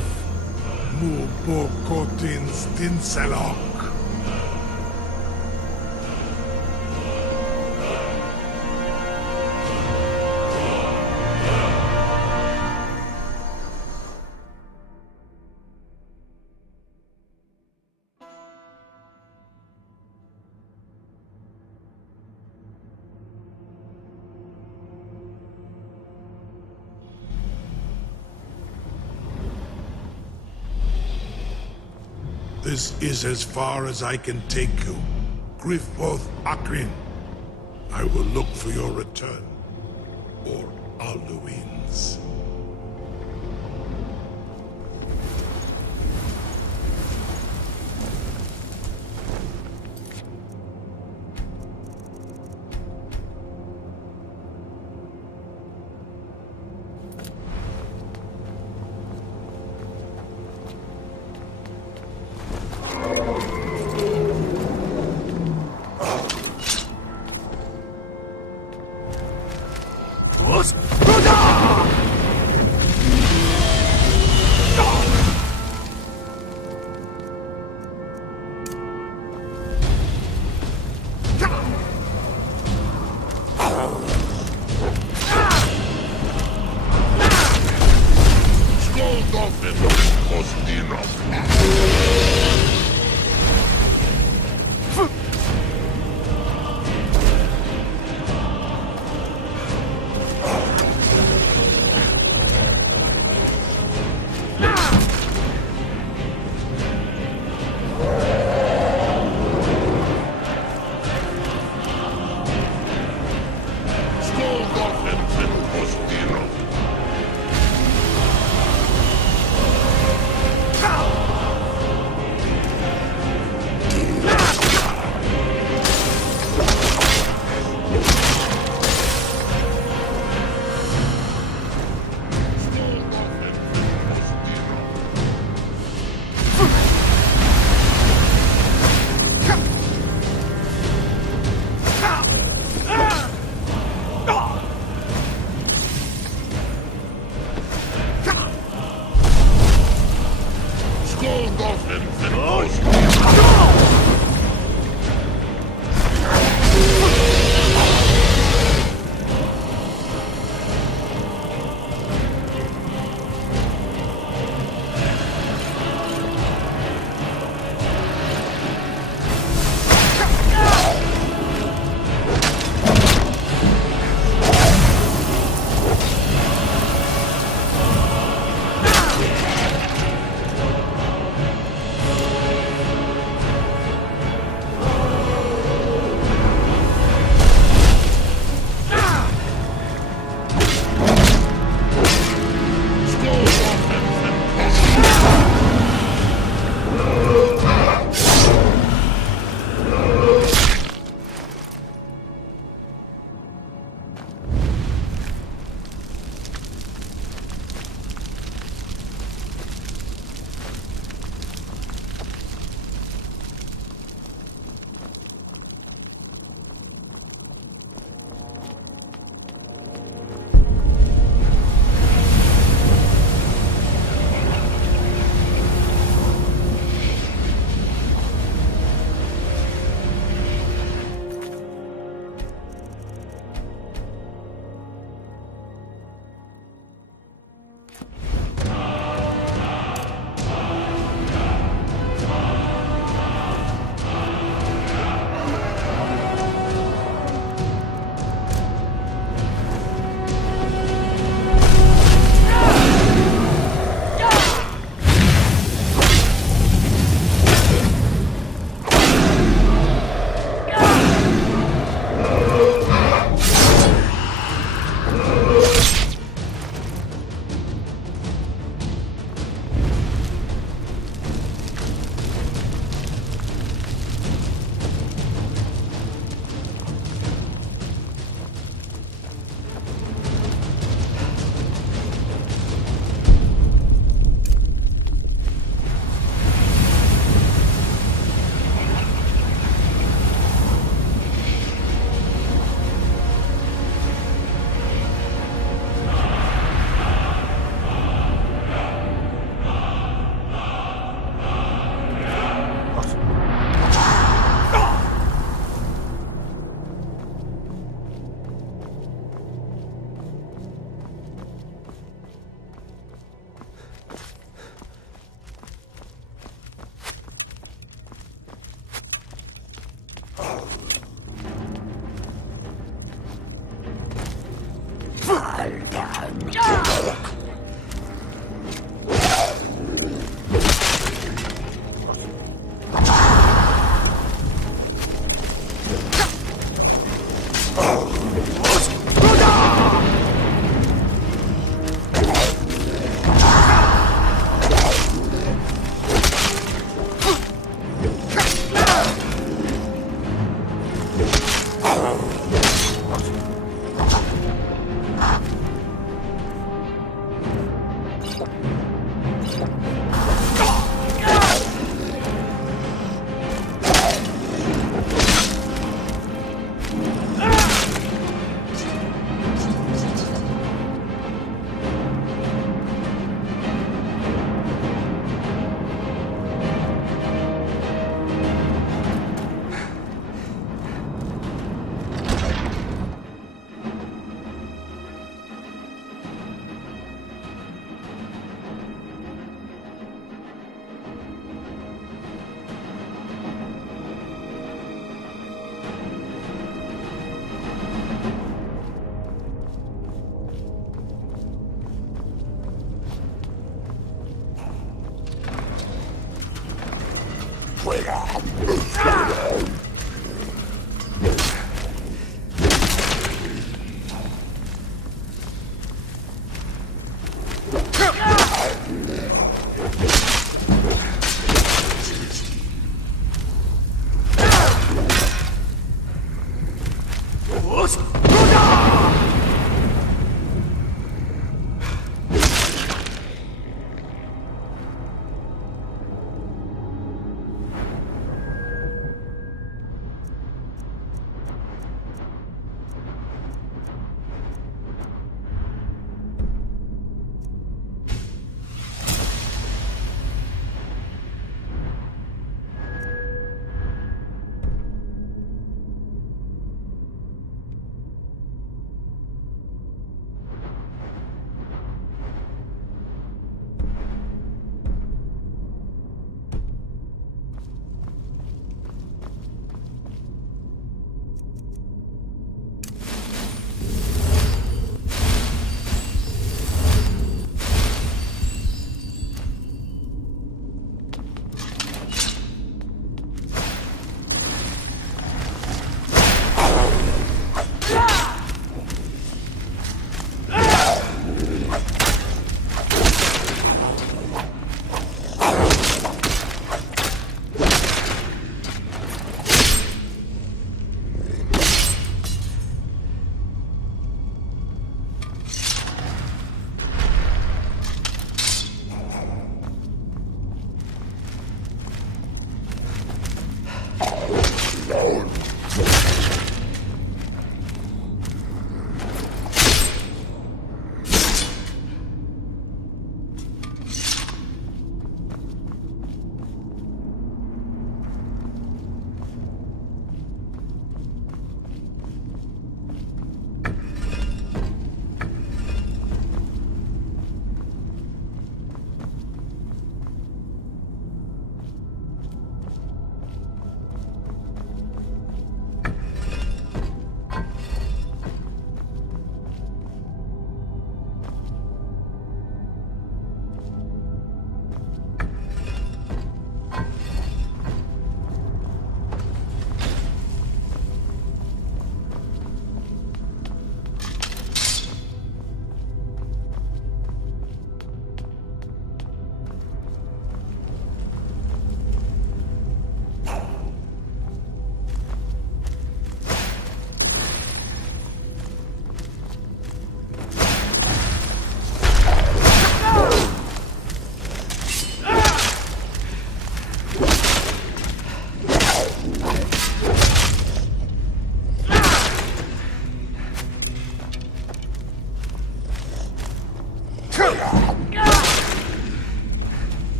mu bokotin stinselok. This is as far as I can take you. Griffboth Akrin. I will look for your return. Or Alduin's.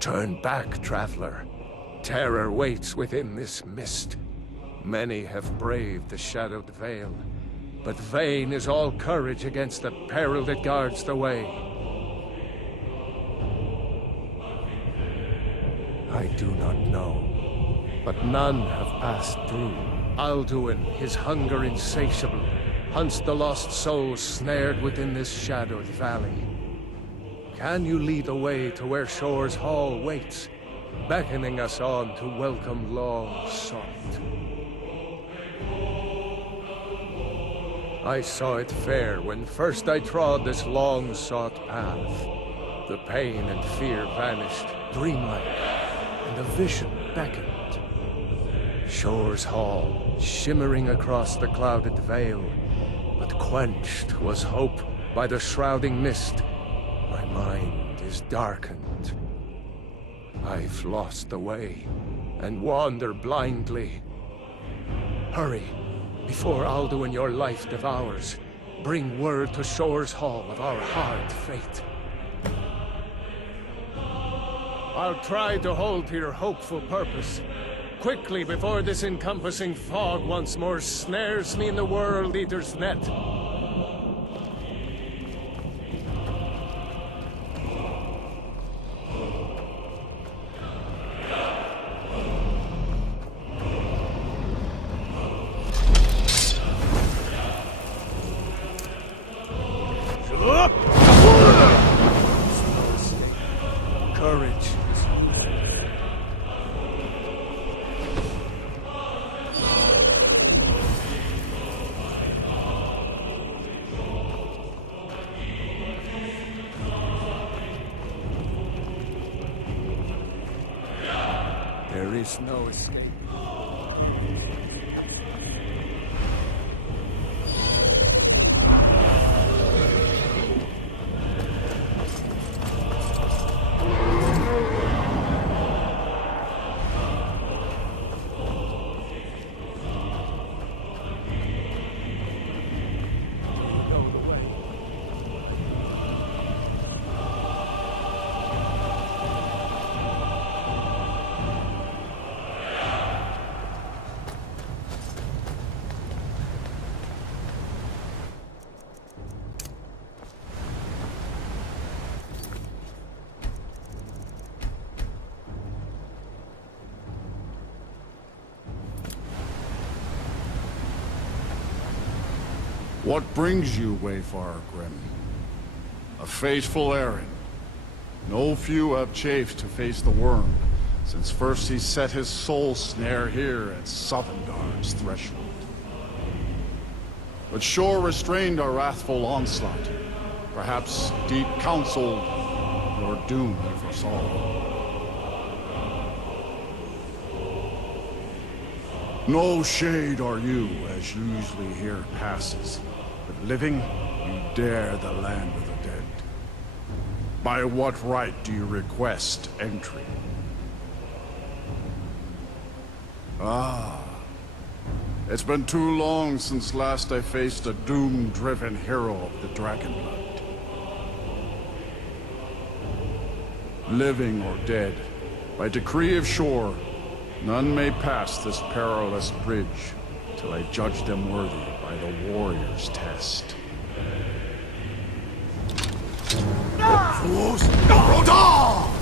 Turn back, traveler. Terror waits within this mist. Many have braved the shadowed veil, but vain is all courage against the peril that guards the way. I do not know, but none have passed through. Alduin, his hunger insatiable, hunts the lost souls snared within this shadowed valley. Can you lead the way to where Shore's Hall waits, beckoning us on to welcome long sought? I saw it fair when first I trod this long-sought path. The pain and fear vanished, dreamlike, and a vision beckoned. Shore's Hall, shimmering across the clouded veil, but quenched was hope by the shrouding mist. My mind is darkened. I've lost the way, and wander blindly. Hurry, before Alduin your life devours. Bring word to Shore's Hall of our hard fate. I'll try to hold to your hopeful purpose. Quickly, before this encompassing fog once more snares me in the World Eater's net. Courage. There is no escape. What brings you, Wayfarer Grim? A fateful errand. No few have chafed to face the worm, since first he set his soul snare here at Sovendar's threshold. But Shore restrained our wrathful onslaught. Perhaps deep counseled your doom he foresaw. No shade are you, as usually here passes, but living, you dare the land of the dead. By what right do you request entry? Ah, it's been too long since last I faced a doom-driven hero of the Dragonblood. Living or dead, by decree of Shore, none may pass this perilous bridge till I judge them worthy by the warrior's test. Fools! Rodin!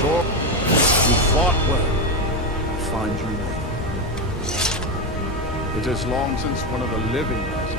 Sure, you fought well. I find you worthy. It is long since one of the living has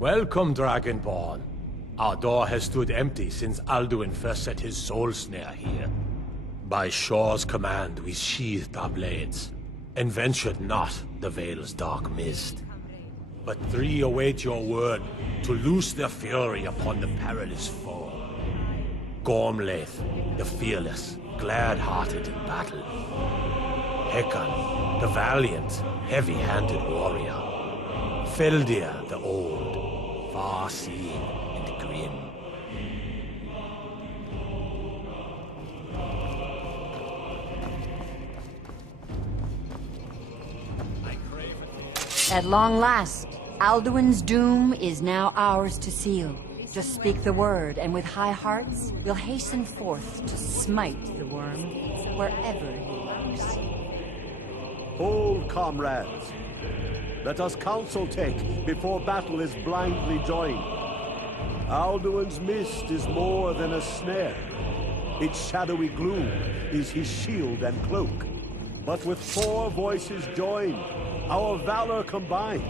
Welcome, Dragonborn. Our door has stood empty since Alduin first set his soul snare here. By Shore's command, we sheathed our blades, and ventured not the Vale's dark mist. But three await your word to loose their fury upon the perilous foe. Gormlaith, the fearless, glad-hearted in battle. Hekon, the valiant, heavy-handed warrior. Feldir, the old, far-seeing and grim. At long last, Alduin's doom is now ours to seal. Just speak the word, and with high hearts, we'll hasten forth to smite the worm wherever he lurks. Hold, comrades. Let us counsel take before battle is blindly joined. Alduin's mist is more than a snare. Its shadowy gloom is his shield and cloak. But with 4 voices joined, our valor combined,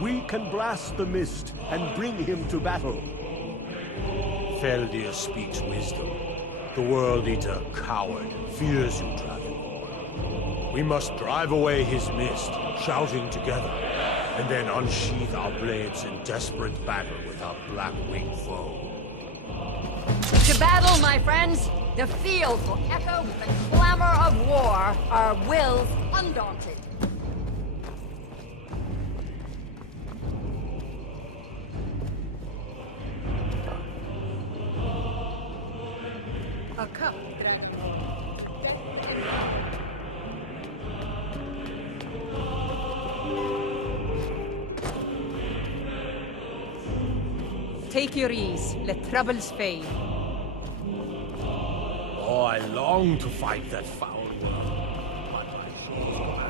we can blast the mist and bring him to battle. Feldir speaks wisdom. The World Eater, coward, fears you, Dragonborn. We must drive away his mist, shouting together, and then unsheath our blades in desperate battle with our black-winged foe. To battle, my friends! The field will echo with the clamor of war, our wills undaunted. A cup, Take your ease, let troubles fade. Oh, I long to fight that foul worm, but my short hand.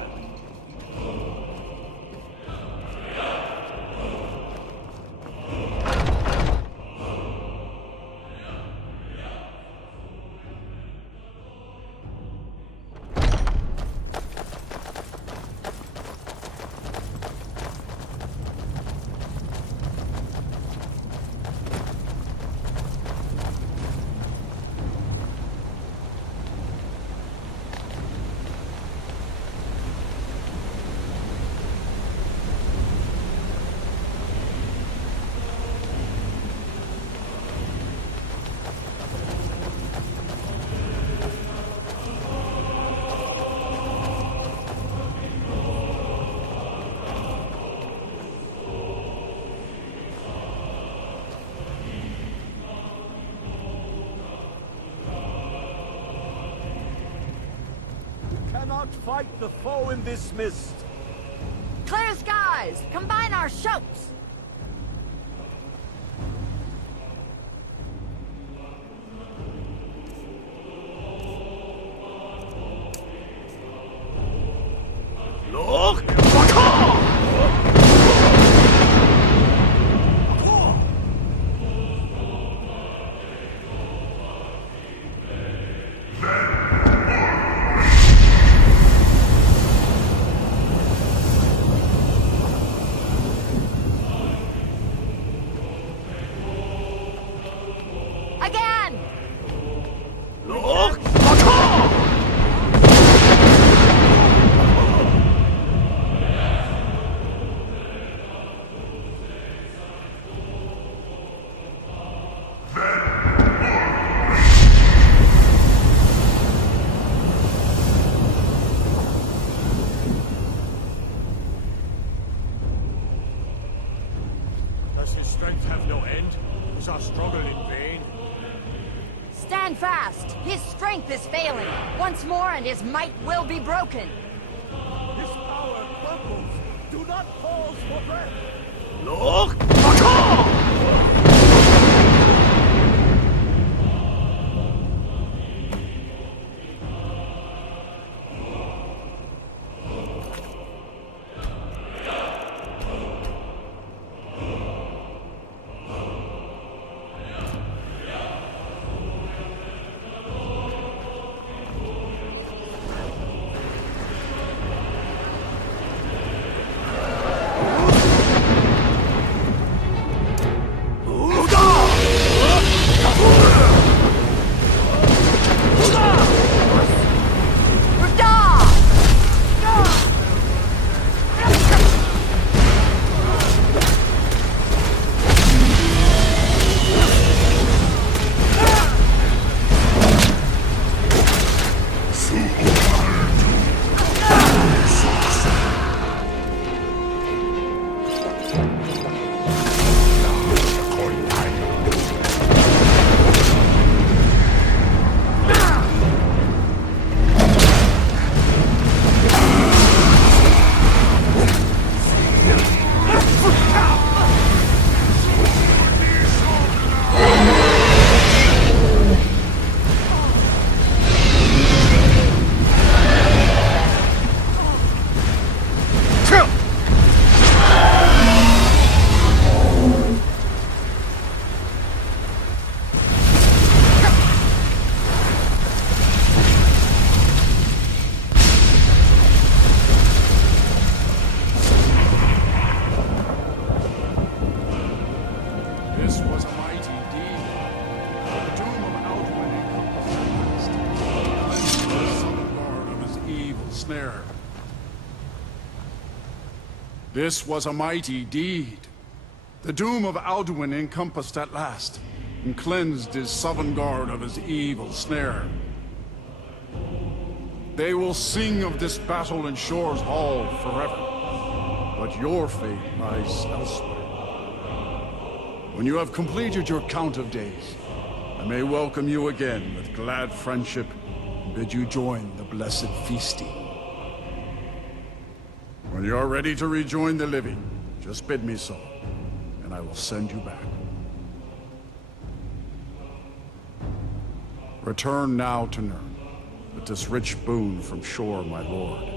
not fight the foe in this mist. Clear skies! Combine our shouts! Look! Again! Look! Does his strength have no end? Is our struggle in vain? Stand fast! His strength is failing. Once more and his might will be broken. His power crumbles. Do not pause for breath. Look! This was a mighty deed. The doom of Alduin encompassed the southern guard of his evil snare. This was a mighty deed. The doom of Alduin encompassed at last, and cleansed his southern guard of his evil snare. They will sing of this battle in Shore's Hall forever, but your fate lies elsewhere. When you have completed your count of days, I may welcome you again with glad friendship and bid you join the blessed feasting. When you are ready to rejoin the living, just bid me so, and I will send you back. Return now to Nirn, with this rich boon from Shore, my lord.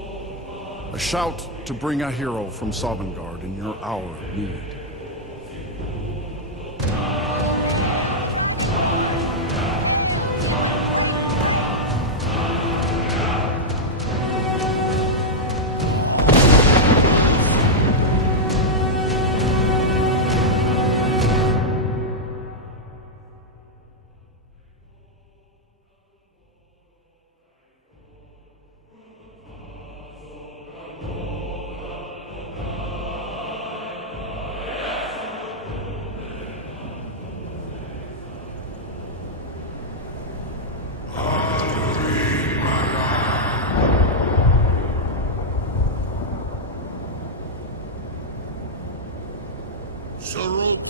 A shout to bring a hero from Sovngarde in your hour of need. Cyril?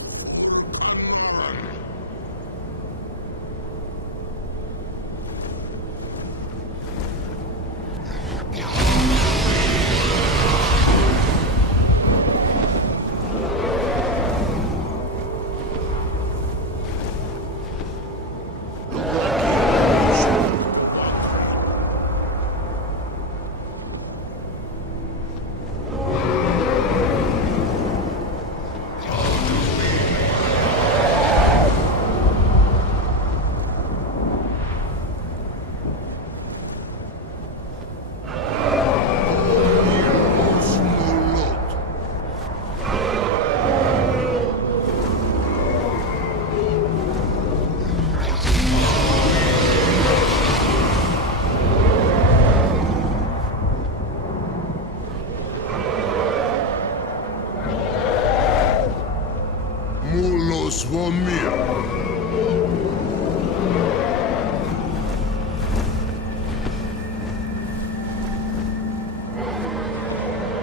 Svomir.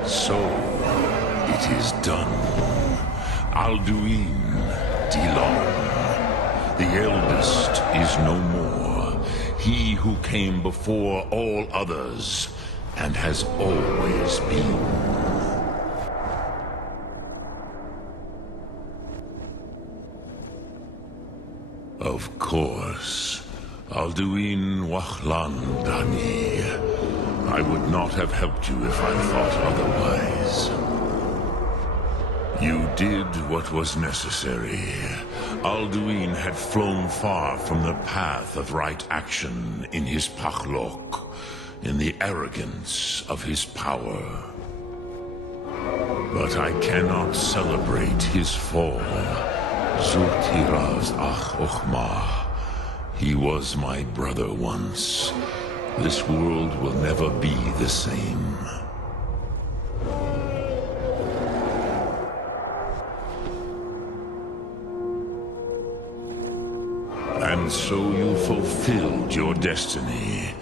So, it is done. Alduin Dilon. The eldest is no more. He who came before all others, and has always been. Of course. Alduin Wachlan Dani. I would not have helped you if I thought otherwise. You did what was necessary. Alduin had flown far from the path of right action in his Pachlok, in the arrogance of his power. But I cannot celebrate his fall. Zultiraz Ach Ochmah. He was my brother once. This world will never be the same. And so you fulfilled your destiny,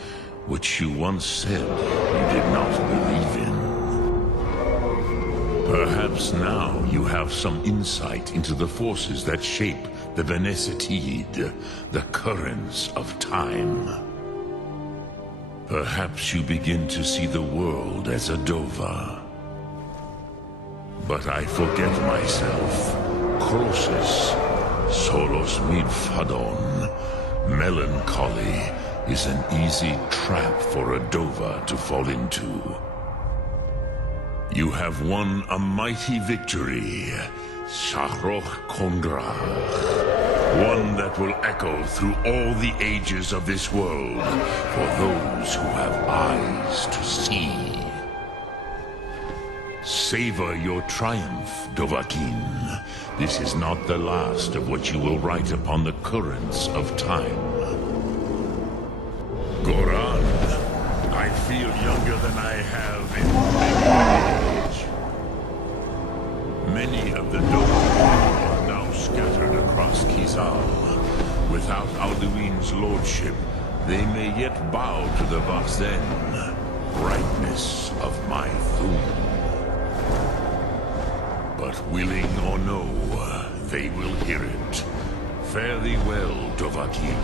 which you once said you did not believe in. Perhaps now you have some insight into the forces that shape the Benesitid, the currents of time. Perhaps you begin to see the world as a Dova. But I forget myself. Crosis, Solos Midfadon. Melancholy is an easy trap for a Dova to fall into. You have won a mighty victory, Shahroch Kondrach. One that will echo through all the ages of this world for those who have eyes to see. Savor your triumph, Dovahkiin. This is not the last of what you will write upon the currents of time. Goran, I feel younger than I have in many age. Many of the Dova are now scattered across Kizal. Without Alduin's lordship, they may yet bow to the Vakzen, brightness of my Thum. But willing or no, they will hear it. Fare thee well, Dovahkiin.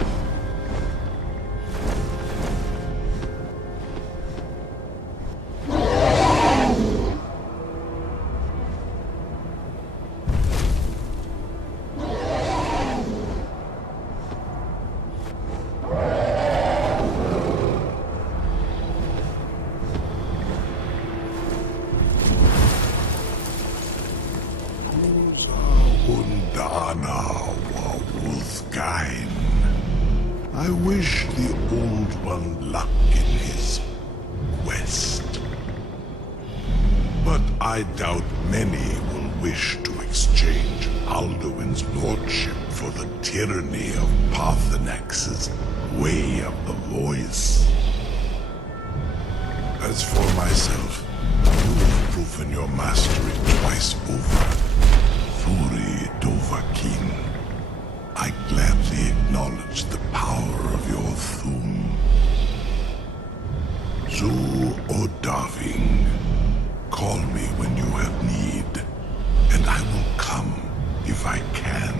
I wish the Old One luck in his quest. But I doubt many will wish to exchange Alduin's lordship for the tyranny of Parthenex's way of the voice. As for myself, you have proven your mastery twice over. Thuri Dovahkiin, I gladly acknowledge the power of your Thum. Zu Odaving, call me when you have need, and I will come if I can.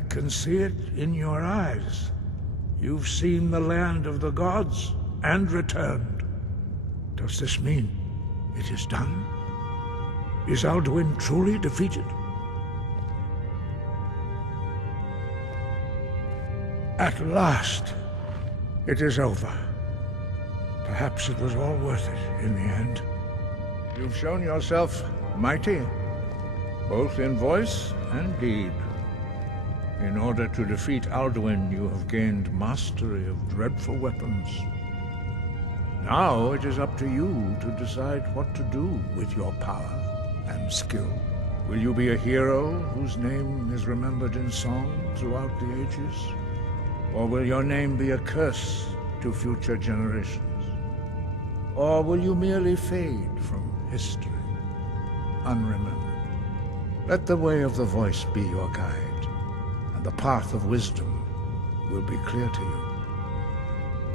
I can see it in your eyes. You've seen the land of the gods and returned. Does this mean it is done? Is Alduin truly defeated? At last, it is over. Perhaps it was all worth it in the end. You've shown yourself mighty, both in voice and deed. In order to defeat Alduin, you have gained mastery of dreadful weapons. Now it is up to you to decide what to do with your power and skill. Will you be a hero whose name is remembered in song throughout the ages? Or will your name be a curse to future generations? Or will you merely fade from history, unremembered? Let the way of the voice be your guide, and the path of wisdom will be clear to you.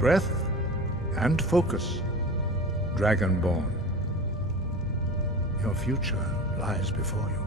Breath and focus, Dragonborn. Your future lies before you.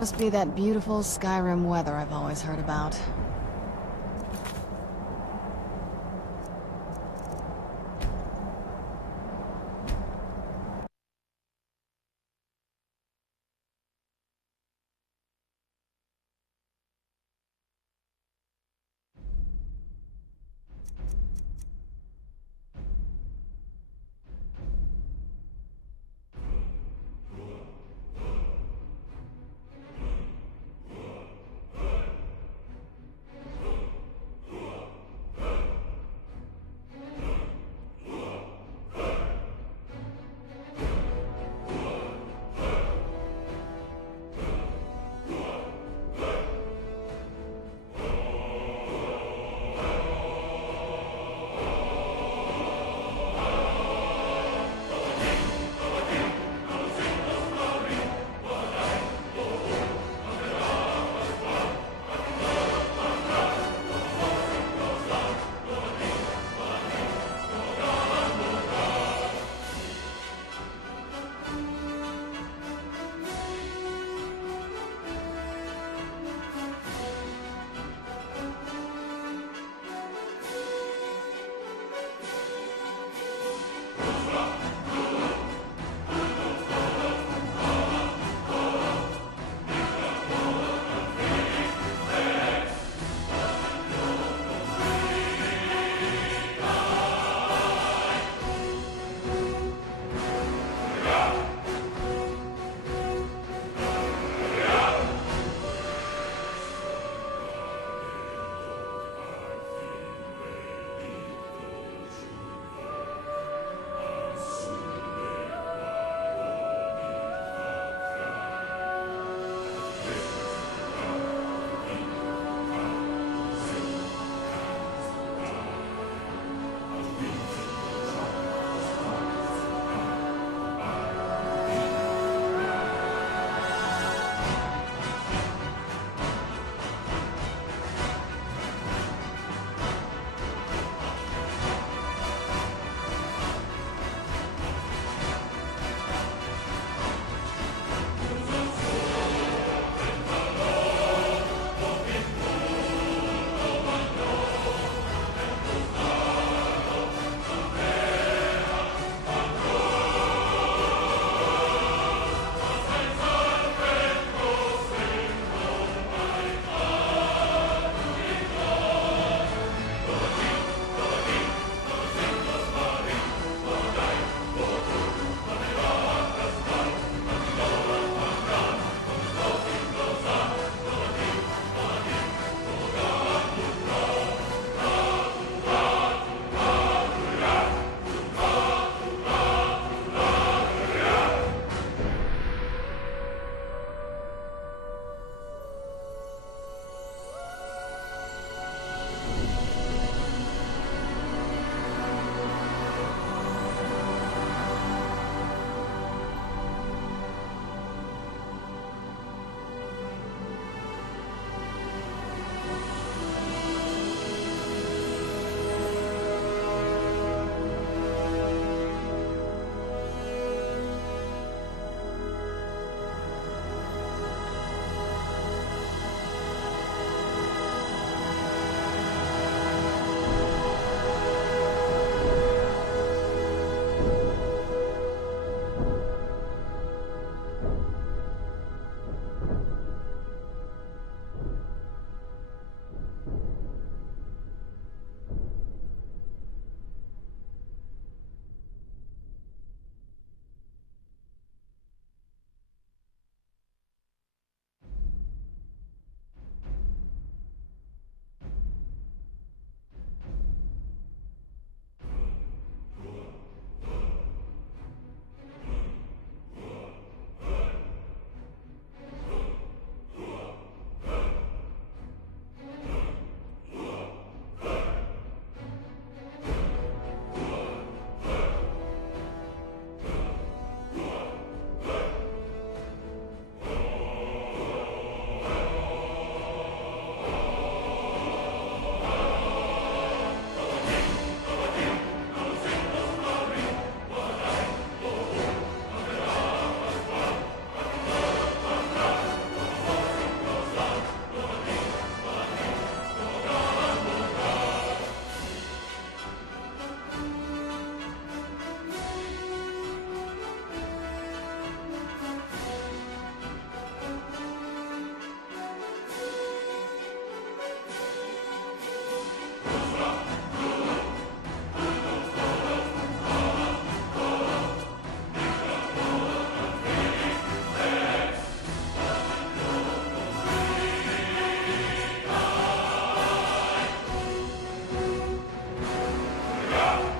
Must be that beautiful Skyrim weather I've always heard about. Surrender!